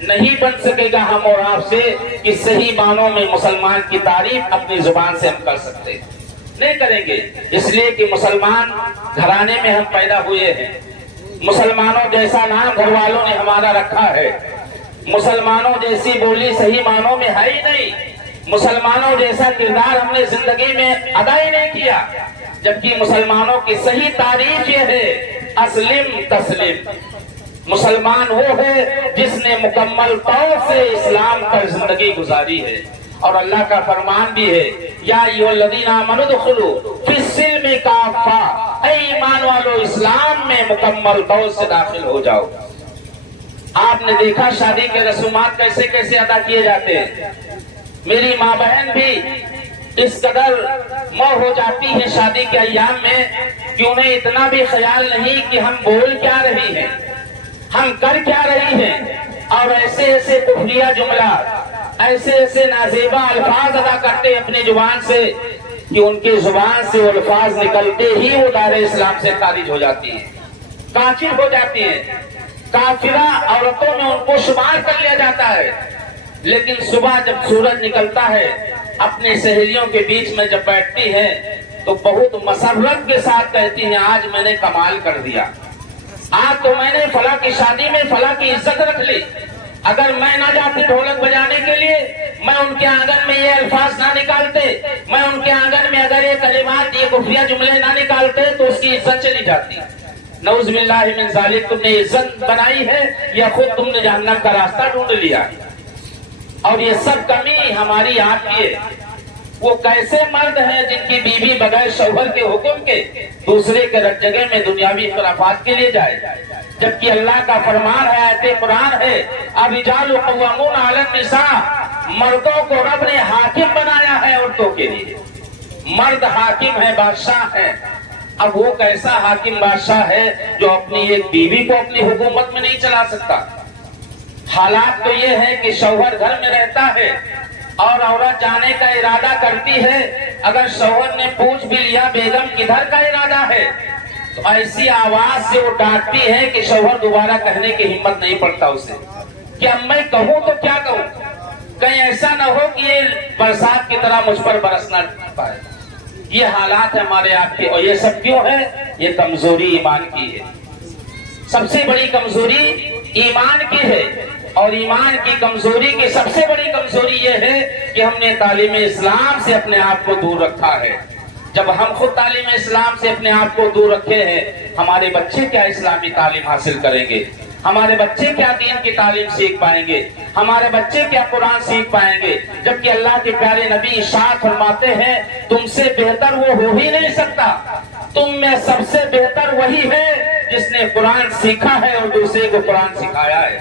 नहीं बन सकेगा हम और आपसे कि सही मानों में मुसलमान की तारीफ अपनी जुबान से हम कर सकते नहीं करेंगे। इसलिए कि मुसलमान घराने में हम पैदा हुए हैं, मुसलमानों जैसा नाम घर वालों ने हमारा रखा है, मुसलमानों जैसी बोली सही मानों में है ही नहीं, मुसलमानों जैसा किरदार हमने जिंदगी में अदा ही नहीं किया। जबकि मुसलमानों की सही तारीफ ये है, अस्लिम तस्लिम। मुसलमान वो है जिसने मुकम्मल तौर से इस्लाम पर जिंदगी गुजारी है। और अल्लाह का फरमान भी है, या अय्युहल्लज़ीना आमनू दुखुलू फिस्सिल्मि काफ़ा, ऐ ईमान वालो इस्लाम में मुकम्मल तौर से दाखिल हो जाओ। आपने देखा शादी के रसूमात कैसे कैसे अदा किए जाते हैं। मेरी माँ बहन भी इस कदर मौह हो जाती है शादी के अय्याम में कि उन्हें इतना भी ख्याल नहीं कि हम बोल क्या रही हैं। ہم کر کیا رہی ہیں، اور ایسے ایسے کفریہ جملہ، ایسے ایسے نازیبہ الفاظ ادا کرتے اپنی زبان سے کہ ان کی زبان سے وہ الفاظ نکلتے ہی وہ دائرہ اسلام سے خارج ہو جاتی ہیں، کافر ہو جاتی ہیں، کافرہ عورتوں میں ان کو شمار کر لیا جاتا ہے۔ لیکن صبح جب سورج نکلتا ہے اپنی سہیلیوں کے بیچ میں جب بیٹھتی ہے تو بہت مسرت کے ساتھ کہتی ہیں آج میں نے کمال کر دیا، آج تو میں نے فلاں کی شادی میں فلاں کی عزت رکھ لی، اگر میں نہ جاتی ڈھولک بجانے کے لیے، میں ان کے آنگن میں یہ الفاظ نہ نکالتے، میں ان کے آنگن میں اگر یہ کلمات یہ کفریہ جملے نہ نکالتے تو اس کی عزت چلی جاتی۔ نعوذ باللہ من ذالک، تم نے عزت بنائی ہے یا خود تم نے جہنم کا راستہ ڈھونڈ لیا؟ اور یہ سب کمی ہماری آپ کی ہے۔ وہ کیسے مرد ہیں جن کی بیوی بغیر شوہر کے حکم کے دوسرے کے رت جگہ میں دنیاوی خرافات کے لیے جائے، جبکہ اللہ کا فرمان ہے، آیت قرآن ہے، الرجال قوامون علی النساء، مردوں کو رب نے حاکم بنایا ہے عورتوں کے لیے، مرد حاکم ہے، بادشاہ ہے۔ اب وہ کیسا حاکم بادشاہ ہے جو اپنی ایک بیوی کو اپنی حکومت میں نہیں چلا سکتا؟ حالات تو یہ ہے کہ شوہر گھر میں رہتا ہے اور عورت جانے کا ارادہ کرتی ہے، اگر شوہر نے پوچھ بھی لیا بیگم کدھر کا ارادہ ہے تو ایسی آواز سے وہ ڈانٹتی ہے کہ شوہر دوبارہ کہنے کی ہمت نہیں پڑتا اسے کہ اب میں کہوں تو کیا کہوں، کہیں ایسا نہ ہو کہ یہ برسات کی طرح مجھ پر برسنا پائے۔ یہ حالات ہے ہمارے آپ کے، اور یہ سب کیوں ہے؟ یہ کمزوری ایمان کی ہے، سب سے بڑی کمزوری ایمان کی ہے، اور ایمان کی کمزوری کی سب سے بڑی کمزوری یہ ہے کہ ہم نے تعلیم اسلام سے اپنے آپ کو دور رکھا ہے۔ جب ہم خود تعلیم اسلام سے اپنے آپ کو دور رکھے ہیں، ہمارے بچے کیا اسلامی تعلیم حاصل کریں گے؟ ہمارے بچے کیا دین کی تعلیم سیکھ پائیں گے؟ ہمارے بچے کیا قرآن سیکھ پائیں گے؟ جبکہ اللہ کے پیارے نبی ارشاد فرماتے ہیں تم سے بہتر وہ ہو ہی نہیں سکتا، تم میں سب سے بہتر وہی ہے جس نے قرآن سیکھا ہے اور دوسرے کو قرآن سکھایا ہے۔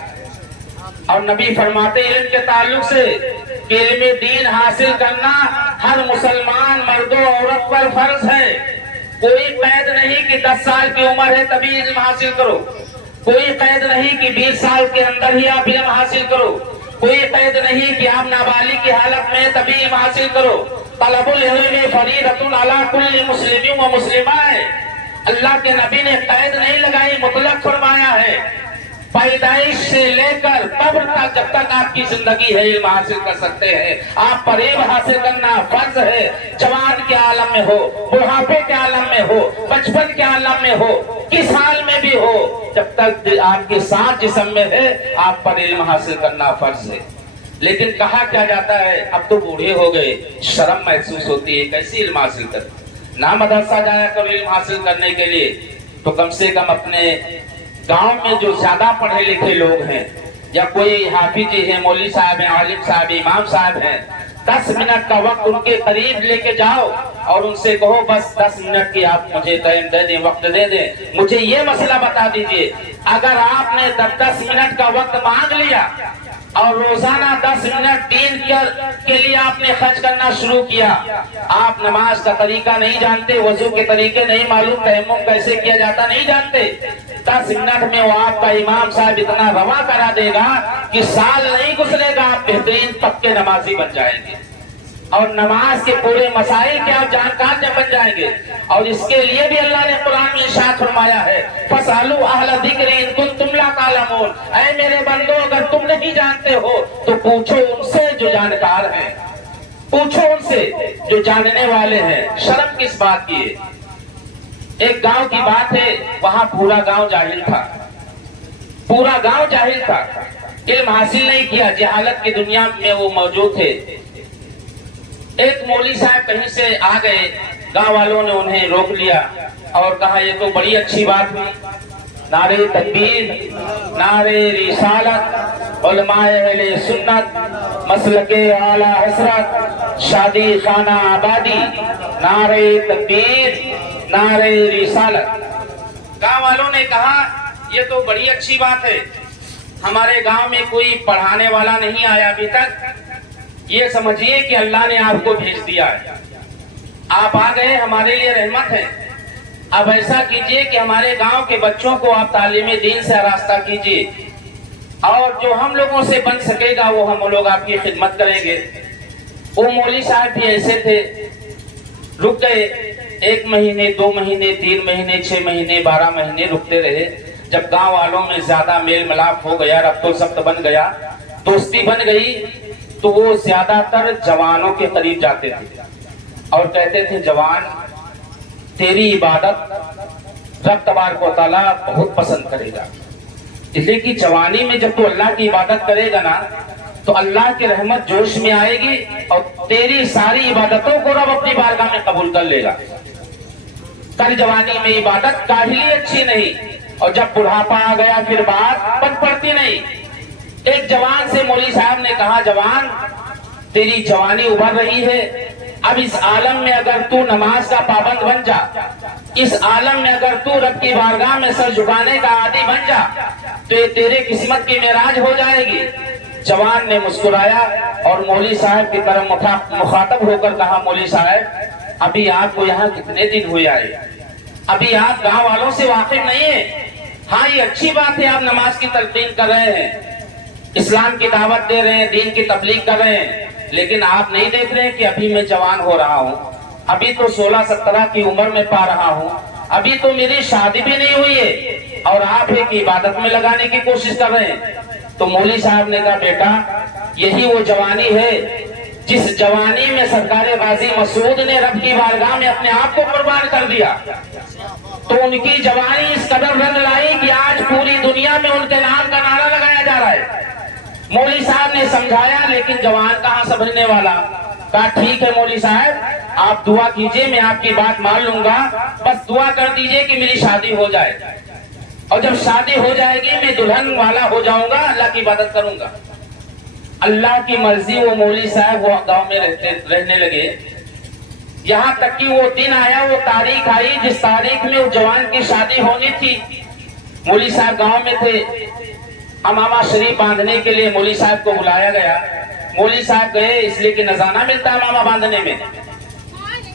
اور نبی فرماتے علم کے تعلق سے کہ علم دین حاصل کرنا ہر مسلمان مرد و عورت پر فرض ہے، کوئی قید نہیں کہ 10 سال کی عمر ہے تبھی علم حاصل کرو، کوئی قید نہیں کہ 20 سال کے اندر ہی آپ علم حاصل کرو، کوئی قید نہیں کہ آپ نابالغ کی حالت میں تبھی علم حاصل کرو۔ طلب العلم فریضۃ علی کل مسلم و مسلمہ، اللہ کے نبی نے قید نہیں لگائی، مطلق فرمایا ہے، پیدائش سے لے کر قبر تک جب تک آپ کی زندگی ہے علم حاصل کر سکتے ہیں۔ آپ پر علم حاصل کرنا فرض ہے، جوان کے عالم میں ہو، بڑھاپے کے عالم میں ہو، بچپن کے عالم میں ہو، کس حال میں بھی ہو، جب تک آپ کے ساتھ جسم میں ہے آپ پر علم حاصل کرنا فرض ہے۔ لیکن کہا کیا جاتا ہے اب تو بوڑھے ہو گئے، شرم محسوس ہوتی ہے، کیسی علم حاصل کر، نہ مدرسہ جایا کرو علم حاصل کرنے کے لیے، تو کم سے کم اپنے گاؤں میں جو زیادہ پڑھے لکھے لوگ ہیں یا کوئی حافظ جی ہیں، مولوی صاحب ہیں، عالم صاحب، امام صاحب ہیں، 10 منٹ کا وقت ان کے قریب لے کے جاؤ اور ان سے کہو بس 10 منٹ کی آپ مجھے ٹائم دے دیں، وقت دے دیں، مجھے یہ مسئلہ بتا دیجئے۔ اگر آپ نے 10 منٹ کا وقت مانگ لیا اور روزانہ 10 منٹ دین کے لیے آپ نے خرچ کرنا شروع کیا، آپ نماز کا طریقہ نہیں جانتے، وضو کے طریقے نہیں معلوم، تیمم کیسے کیا جاتا نہیں جانتے، 10 منٹ میں وہ آپ کا امام صاحب اتنا روا کرا دے گا کہ سال نہیں گزرے گا آپ بہترین پکے نمازی بن جائیں گے، اور نماز کے پورے مسائل کے آپ جانکار بن جائیں گے۔ اور اس کے لیے بھی اللہ نے قرآن میں ارشاد فرمایا ہے فَاسْأَلُوا أَهْلَ الذِّكْرِ إِن كُنتُمْ لَا تَعْلَمُونَ، اے میرے بندو اگر تم نہیں جانتے ہو تو پوچھو ان سے جو جانکار ہیں، پوچھو ان سے جو جاننے والے ہیں۔ شرم کس بات کی ہے؟ ایک گاؤں کی بات ہے، وہاں پورا گاؤں جاہل تھا، پورا گاؤں جاہل تھا، علم حاصل نہیں کیا، جہالت کی دنیا میں وہ موجود تھے۔ ایک مولوی صاحب کہیں سے آ گئے، گاؤں والوں نے انہیں روک لیا اور کہا یہ تو بڑی اچھی بات ہوئی، نعرے تکبیر، نعرے رسالت، علماء اہل سنت، مسلک اعلی حضرت، شادی خانہ آبادی، نعرے تکبیر، نعرے رسالت۔ گاؤں والوں نے کہا یہ تو بڑی اچھی بات ہے، ہمارے گاؤں میں کوئی پڑھانے والا نہیں آیا ابھی تک، یہ سمجھیے کہ اللہ نے آپ کو بھیج دیا ہے، آپ آ گئے، ہمارے لیے رحمت ہے۔ अब ऐसा कीजिए कि हमारे गांव के बच्चों को आप तालीम दीन से रास्ता कीजिए और जो हम लोगों से बन सकेगा वो हम लोग आपकी खिदमत करेंगे। वो मौलवी साहब भी ऐसे थे, रुक गए 1 महीने 2 महीने 3 महीने 6 महीने 12 महीने रुकते रहे। जब गांव वालों में ज्यादा मेल मिलाप हो गया, रब्तो सब्त बन गया, दोस्ती बन गई, तो वो ज्यादातर जवानों के करीब जाते थे और कहते थे जवान तेरी इबादत रब तबारक व तआला बहुत पसंद करेगा, इसलिए कि जवानी में जब तू अल्लाह की इबादत करेगा ना तो अल्लाह की रहमत जोश में आएगी और तेरी सारी इबादतों को रब अपनी बारगाह में कबूल कर लेगा। कल जवानी में इबादत काहिली अच्छी नहीं और जब बुढ़ापा आ गया फिर बात बन पड़ती नहीं। एक जवान से मौलवी साहब ने कहा जवान तेरी जवानी उभर रही है, अब इस आलम में अगर तू नमाज का पाबंद बन जा, इस आलम में अगर तू रब की बारगाह में सर झुकाने का आदी बन जा तो ये तेरे किस्मत की मेराज हो जाएगी। जवान ने मुस्कुराया और मौलवी साहब की तरफ मुखातब होकर कहा मौलवी साहब अभी आपको यहाँ कितने दिन हुए आए, अभी आप गांव वालों से वाकिफ नहीं है। हाँ ये अच्छी बात है आप नमाज की तलकीन कर रहे हैं, इस्लाम की दावत दे रहे हैं, दीन की तबलीग कर रहे हैं, लेकिन आप नहीं देख रहे हैं कि अभी मैं जवान हो रहा हूँ, अभी तो 16-17 की उम्र में पा रहा हूँ, अभी तो मेरी शादी भी नहीं हुई है और आप एक इबादत में लगाने की कोशिश कर रहे हैं। तो मौलवी साहब ने कहा बेटा यही वो जवानी है जिस जवानी में सरकार गाजी मसूद ने रब की बारगाह में अपने आप को कुर्बान कर दिया। तो उनकी जवानी इस कदर रंग लाई कि आज पूरी दुनिया में उनके नाम का नारा लगाया जा रहा है। मौलवी साहब ने समझाया लेकिन जवान कहाँ समझने वाला। कहा ठीक है मौलवी साहब आप दुआ कीजिए, मैं आपकी बात मान लूंगा, बस दुआ कर दीजिए कि मेरी शादी हो जाए और जब शादी हो जाएगी मैं दुल्हन वाला हो जाऊंगा, अल्लाह की इबादत करूंगा। अल्लाह की मर्जी वो मौलवी साहब वो गांव में रहने लगे। यहाँ तक कि वो दिन आया, वो तारीख आई जिस तारीख में उस जवान की शादी होनी थी। मौलवी साहब गांव में थे, अमामा शरीफ बांधने के लिए मौलवी साहब को बुलाया गया। मौलवी साहब गए इसलिए कि नजाना मिलता है अमामा बांधने में।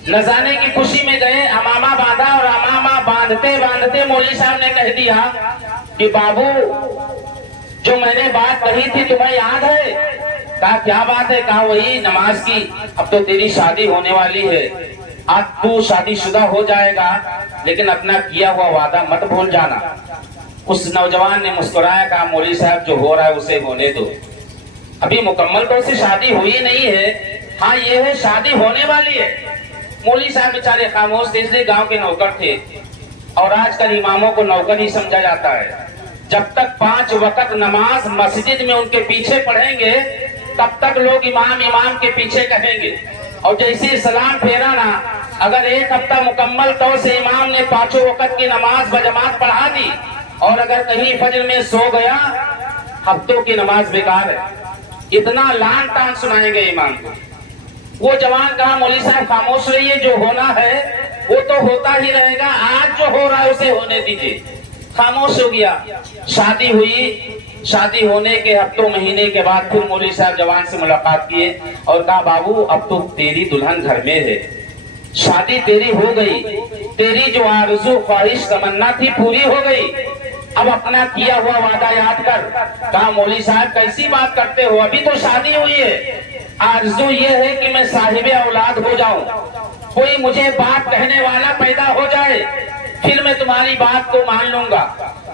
नजाने की खुशी में गए, अमामा बांधा और अमामा बांधते बांधते मौलवी साहब ने कह दिया कि बाबू जो मैंने बात कही थी तुम्हें याद है? कहा क्या बात है? कहा वही नमाज की, अब तो तेरी शादी होने वाली है, आज तू शादीशुदा हो जाएगा लेकिन अपना किया हुआ वादा मत भूल जाना। उस नौजवान ने मुस्कुराया, कहा मौलवी साहब जो हो रहा है उसे होने दो, अभी मुकम्मल तो उससे शादी हुई नहीं है, हाँ ये है शादी होने वाली है। मौलवी साहब बेचारे खामोश थे, इसलिए गांव के नौकर थे और आजकल इमामों को नौकर ही समझा जाता है। जब तक 5 वक्त नमाज मस्जिद में उनके पीछे पढ़ेंगे तब तक लोग इमाम इमाम के पीछे कहेंगे, और जैसे सलाम फेरा ना, अगर 1 हफ्ता मुकम्मल तौर से इमाम ने 5 वक्त की नमाज बजमात पढ़ा दी और अगर कहीं फजर में सो गया, हफ्तों की नमाज बेकार है। इतना लान तान सुनाएंगे इमाम को। वो जवान कहा मौलवी साहब खामोश रहिए, जो होना है वो तो होता ही रहेगा, आज जो हो रहा है उसे होने दीजिए। खामोश हो गया। शादी हुई, शादी होने के हफ्तों महीने के बाद फिर मौलवी साहब जवान से मुलाकात किए और कहा बाबू अब तो तेरी दुल्हन घर में है, शादी तेरी हो गई, तेरी जो आरज़ू ख्वाहिश तमन्ना थी पूरी हो गई, अब अपना किया हुआ वादा याद कर। कहा मौलवी साहब कैसी बात करते हो, अभी तो शादी हुई है, आरज़ू ये है कि मैं साहिब औलाद हो जाऊं, कोई मुझे बात कहने वाला पैदा हो जाए, फिर मैं तुम्हारी बात को मान लूंगा।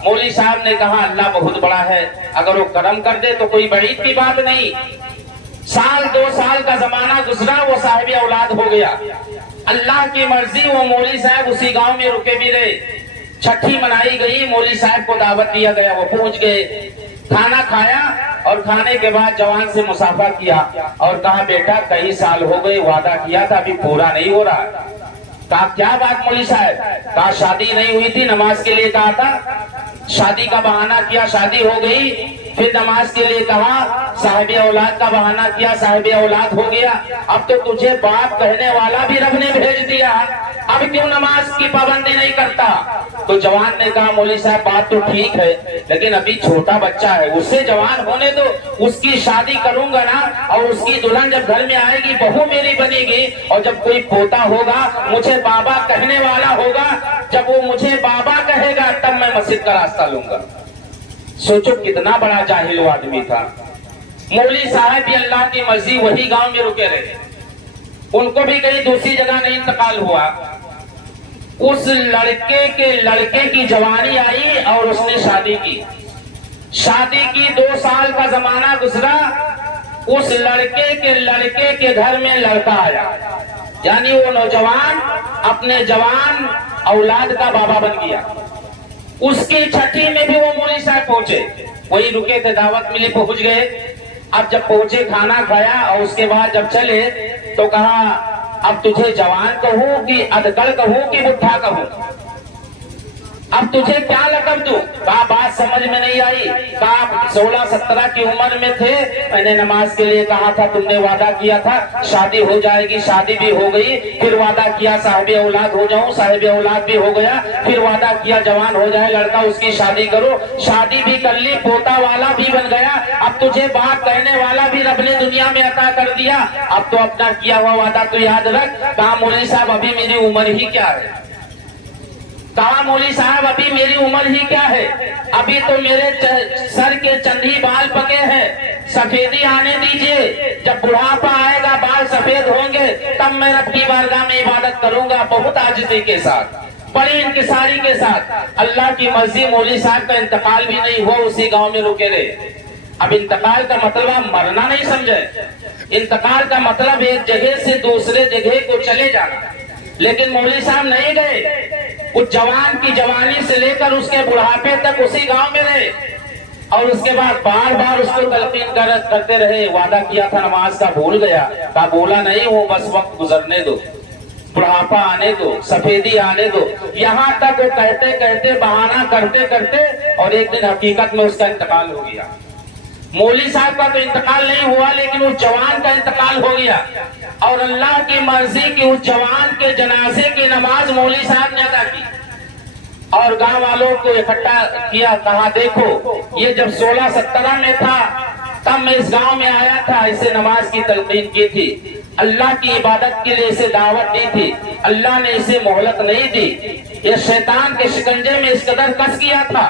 मौलवी साहब ने कहा अल्लाह बहुत बड़ा है, अगर वो करम कर दे तो कोई बड़ी की बात नहीं। 1-2 साल का जमाना गुजरा, वो साहिब औलाद हो गया। अल्लाह की मर्जी वो मौलवी साहब उसी गांव में रुके भी रहे। छठी मनाई गई, मौलवी साहब को दावत दिया गया, वो पहुंच गए, खाना खाया और खाने के बाद जवान से मुसाफा किया और कहा बेटा कई साल हो गए, वादा किया था अभी पूरा नहीं हो रहा। कहा क्या बात मौलवी साहब? कहा शादी नहीं हुई थी, नमाज के लिए कहा था, शादी का बहाना किया, शादी हो गई, फिर नमाज के लिए कहा, साहिब औलाद का बहाना किया, साहिब औलाद हो गया, अब तो तुझे बात कहने वाला भी रब ने भेज दिया, अब क्यों नमाज की पाबंदी नहीं करता? तो जवान ने कहा मौलवी साहब बात तो ठीक है लेकिन अभी छोटा बच्चा है, उससे जवान होने दो, उसकी शादी करूंगा ना और उसकी दुल्हन जब घर में आएगी बहू मेरी बनेगी और जब कोई पोता होगा मुझे बाबा कहने वाला होगा जब वो मुझे बाबा कहेगा तब मैं मस्जिद का रास्ता लूंगा। सोचो कितना बड़ा जाहिल वो आदमी था। मौली साहब भी अल्लाह की मर्जी वही गांव में रुके रहे, उनको भी कहीं दूसरी जगह नहीं इंतकाल हुआ। उस लड़के की जवानी आई और उसने शादी की। शादी की 2 साल का जमाना गुजरा, उस लड़के के घर में लड़का आया, यानी वो नौजवान अपने जवान औलाद का बाबा बन गया। उसकी छठी में भी वो मौली साहब पहुंचे, वही रुके थे, दावत मिली, पहुंच गए। अब जब पहुंचे खाना खाया और उसके बाद जब चले तो कहा अब तुझे जवान कहूं कि अधकड़ कहूं कि बुढ़ा कहूं, अब तुझे क्या लकब दूं? कहा बात समझ में नहीं आई। कहा 16-17 की उम्र में थे, मैंने नमाज के लिए कहा था, तुमने वादा किया था शादी हो जाएगी, शादी भी हो गई। फिर वादा किया साहिब औलाद हो जाऊं, साहिब औलाद भी हो गया। फिर वादा किया जवान हो जाए लड़का, उसकी शादी करो, शादी भी कर ली, पोता वाला भी बन गया। अब तुझे बात कहने वाला भी रब ने दुनिया में अता कर दिया। अब तो अपना किया हुआ वादा तो याद रख। कहा मौली साहब अभी मेरी उम्र ही क्या है? कहा मौली साहब अभी मेरी उम्र ही क्या है? अभी तो मेरे सर के चंदी बाल पके हैं, सफेदी आने दीजिए। जब बुढ़ापा आएगा, बाल सफेद होंगे, तब मैं रब की बारगाह में इबादत करूंगा, बहुत आजिज़ी के साथ, बड़ी इंकिसारी के साथ। अल्लाह की मर्जी, मौली साहब का इंतकाल भी नहीं हुआ, उसी गांव में रुके रहे। अब इंतकाल का मतलब आप मरना नहीं समझे, इंतकाल का मतलब एक जगह से दूसरे जगह को चले जाना। लेकिन मौली साहब नहीं गए, उस जवान की जवानी से लेकर उसके बुढ़ापे तक उसी गांव में रहे। और उसके बाद बार बार उसको तलकीन करते रहे। वादा किया था नमाज का, भूल गया। कहा बोला नहीं, वो बस वक्त गुजरने दो, बुढ़ापा आने दो, सफेदी आने दो। यहाँ तक वो कहते कहते, बहाना करते करते, और एक दिन हकीकत में उसका इंतकाल हो गया। मौली साहब का तो इंतकाल नहीं हुआ, लेकिन उस जवान का इंतकाल हो गया। और अल्लाह की मर्जी की उस जवान के जनाजे की नमाज मौली साहब ने अदा की और गांव वालों को इकट्ठा किया। कहा देखो, ये जब 16-17 में था तब मैं इस गांव में आया था, इसे नमाज की तलकीन की थी, अल्लाह की इबादत के लिए इसे दावत दी थी, अल्लाह ने इसे मोहलत नहीं दी। ये शैतान के शिकंजे में इस कदर फंस गया था,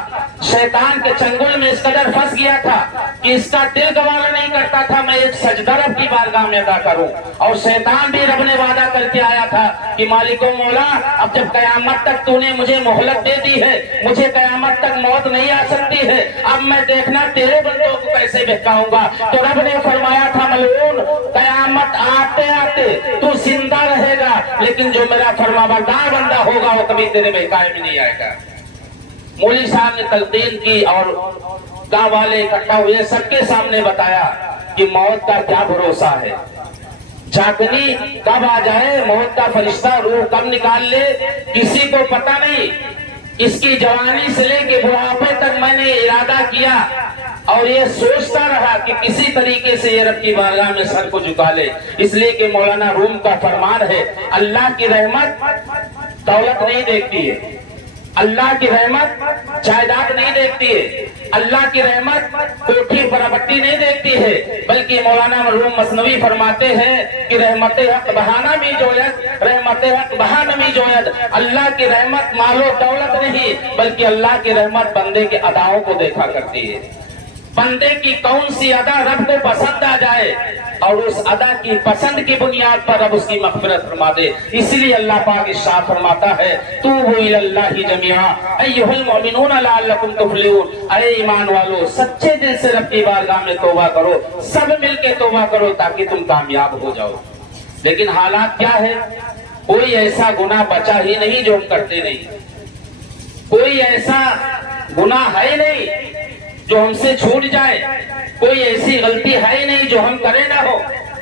शैतान के चंगुल में इस कदर फंस गया था कि इसका दिल गवारा नहीं करता था मैं एक सजदा रब की बारगाह में अदा करूं। और शैतान भी रब ने वादा करके आया था कि मालिको मौला, अब जब कयामत तक तूने मुझे मोहलत दे दी है, मुझे कयामत तक मौत नहीं आ सकती है, अब मैं देखना तेरे बंदों को कैसे बहकाऊंगा। तो रब ने फरमाया था मलऊन, कयामत आते आते तू जिंदा रहेगा, लेकिन जो मेरा फरमाबरदार बंदा होगा वो कभी तेरे बहकाए में नहीं आएगा। मौली साहब ने तलकीन की और गांव वाले इकट्ठा हुए, सबके सामने बताया कि मौत का क्या भरोसा है, झांकनी कब आ जाए, मौत का फरिश्ता रूह कब निकाल ले, किसी को पता नहीं। इसकी जवानी से लेके बुढ़ापे तक मैंने इरादा किया और ये सोचता रहा कि किसी तरीके से ये रब की बारगाह में सर को झुका ले। इसलिए कि मौलाना रूम का फरमान है, अल्लाह की रहमत दौलत नहीं देखती है, अल्लाह की रहमत जायदाद नहीं देखती है, अल्लाह की रहमत कोठी बराबट्टी नहीं देखती है, बल्कि मौलाना मरहूम मसनवी फरमाते हैं कि रहमत हक बहाना भी जोयद, रहमत हक बहाना भी जोयद। अल्लाह की रहमत मालो दौलत नहीं, बल्कि अल्लाह की रहमत बंदे के अदाओं को देखा करती है। बंदे की कौन सी अदा रब को पसंद आ जाए और उस अदा की पसंद की बुनियाद पर रब उसकी मग़फ़िरत फरमा दे। इसलिए अल्लाह पाक इरशाद फरमाता है, तूबू इलल्लाहि जमीआ अय्युहल मुमिनून लअल्लकुम तुफ्लिहून। अरे ईमान वालों, सच्चे दिल से रब की बारगाह में तौबा करो, सब मिलके तौबा करो ताकि तुम कामयाब हो जाओ। लेकिन हालात क्या है, कोई ऐसा गुनाह बचा ही नहीं जो हम करते नहीं, कोई ऐसा गुनाह है नहीं जो हमसे छूट जाए, कोई ऐसी गलती है ही नहीं जो हम करें ना हो।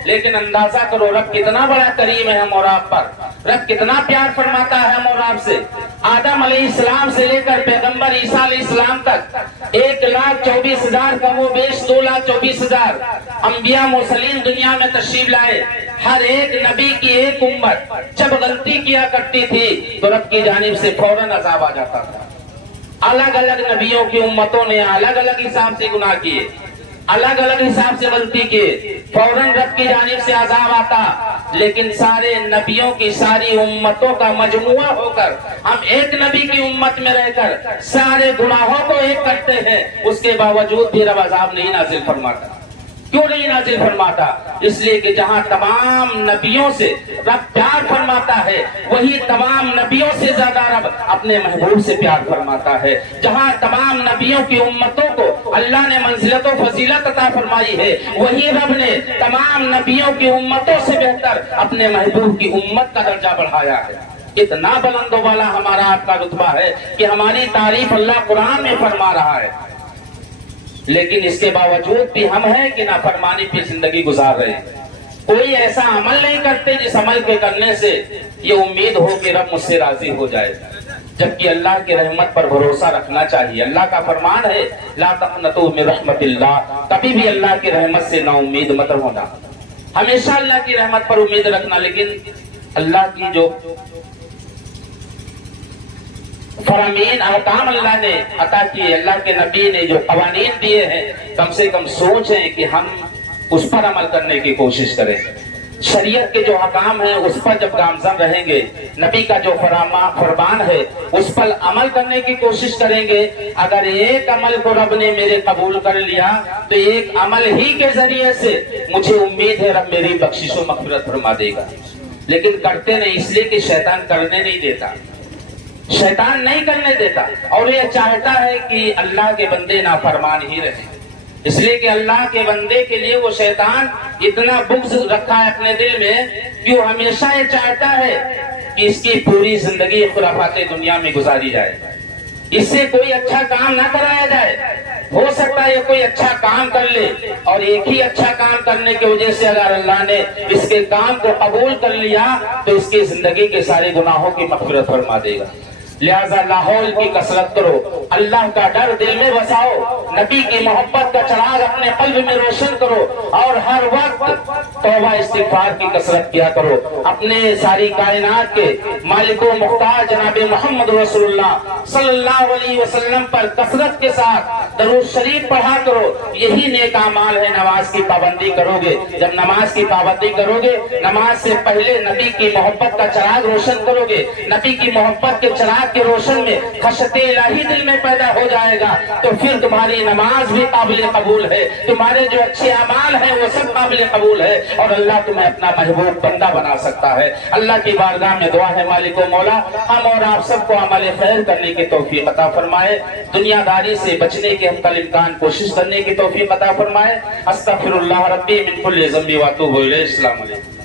लेकिन अंदाजा करो रब कितना बड़ा करीम है हम और आप पर, रब कितना प्यार फरमाता है हम और आप से। आदम अलैहिस्सलाम से लेकर पैगंबर ईसा अलैहिस्सलाम तक 1,24,000 कमो बेश 2,24,000 अंबिया मुरसलीन दुनिया में तशरीफ लाए। हर एक नबी की एक उम्मत जब गलती किया करती थी तो रब की जानिब से फौरन अज़ाब आ जाता था। अलग अलग नबियों की उम्मतों ने अलग अलग हिसाब से गुनाह किए, अलग अलग हिसाब से गलती किए, फौरन रब की जानिब से अज़ाब आता। لیکن سارے نبیوں کی ساری امتوں کا مجموعہ ہو کر ہم ایک نبی کی امت میں رہ کر سارے گناہوں کو ایک کرتے ہیں، اس کے باوجود بھی رب عذاب نہیں نازل فرماتا۔ کیوں نہیں نازل فرماتا؟ اس لیے کہ جہاں تمام نبیوں سے رب پیار فرماتا ہے، وہی تمام نبیوں سے زیادہ رب اپنے محبوب سے پیار فرماتا ہے۔ جہاں تمام نبیوں کی امتوں کو اللہ نے منزلت و فضیلت عطا فرمائی ہے، وہی رب نے تمام نبیوں کی امتوں سے بہتر اپنے محبوب کی امت کا درجہ بڑھایا ہے۔ اتنا بلند و بالا ہمارا آپ کا رتبہ ہے کہ ہماری تعریف اللہ قرآن میں فرما رہا ہے، لیکن اس کے باوجود بھی ہم ہیں کہ نافرمانی پہ زندگی گزار رہے ہیں۔ کوئی ایسا عمل نہیں کرتے جس عمل کے کرنے سے یہ امید ہو کہ رب مجھ سے راضی ہو جائے، جبکہ اللہ کی رحمت پر بھروسہ رکھنا چاہیے۔ اللہ کا فرمان ہے لا تقنطوا من رحمت اللہ، کبھی بھی اللہ کی رحمت سے نا امید مت ہونا، ہمیشہ اللہ کی رحمت پر امید رکھنا۔ لیکن اللہ کی جو فرامین احکام اللہ نے عطا کیے، اللہ کے نبی نے جو قوانین دیے ہیں، کم سے کم سوچیں کہ ہم اس پر عمل کرنے کی کوشش کریں۔ شریعت کے جو حکام ہیں اس پر جب گامزن رہیں گے، نبی کا جو فرمان ہے اس پر عمل کرنے کی کوشش کریں گے۔ اگر ایک عمل کو رب نے میرے قبول کر لیا تو ایک عمل ہی کے ذریعے سے مجھے امید ہے رب میری بخشش و مغفرت فرما دے گا، لیکن کرتے نہیں، اس لیے کہ شیطان کرنے نہیں دیتا، شیطان نہیں کرنے دیتا، اور یہ چاہتا ہے کہ اللہ کے بندے نافرمان ہی رہیں، اس لیے کہ اللہ کے بندے کے لیے وہ شیطان اتنا بغض رکھا ہے اپنے دل میں کہ وہ ہمیشہ یہ چاہتا ہے کہ اس کی پوری زندگی خرافات دنیا میں گزاری جائے، اس سے کوئی اچھا کام نہ کرایا جائے۔ ہو سکتا ہے یہ کوئی اچھا کام کر لے، اور ایک ہی اچھا کام کرنے کی وجہ سے اگر اللہ نے اس کے کام کو قبول کر لیا تو اس کی زندگی کے سارے گناہوں کی مغفرت فرما دے گا۔ لہذا لاہور کی کثرت کرو، اللہ کا ڈر دل میں بساؤ، نبی کی محبت کا چراغ اپنے قلب میں روشن کرو، اور ہر وقت توبہ استغفار کی کثرت کیا کرو۔ اپنے ساری کائنات کے مالک و مختار جناب محمد رسول اللہ صلی اللہ علیہ وسلم پر کثرت کے ساتھ درود شریف پڑھا کرو، یہی نیک اعمال ہے۔ نماز کی پابندی کرو گے، جب نماز کی پابندی کرو گے، نماز سے پہلے نبی کی محبت کا چراغ روشن کرو گے، نبی کی محبت کے چراغ کے روشن میں خشیت الہی دل میں پیدا ہو جائے گا، تو پھر تمہاری نماز بھی قابل قبول ہے، تمہارے جو اچھے اعمال ہیں وہ سب قابل قبول ہے، اور اللہ تمہیں اپنا محبوب بندہ بنا سکتا ہے۔ اللہ کی بارگاہ میں دعا ہے مالک و مولا ہم اور آپ سب کو عمل خیر کرنے کی توفیق عطا فرمائے، دنیا داری سے بچنے کی حتی الامکان کوشش کرنے کی توفیق عطا فرمائے۔ استغفر اللہ ربی من کل ذنب واتوب الیہ۔ السلام علیکم۔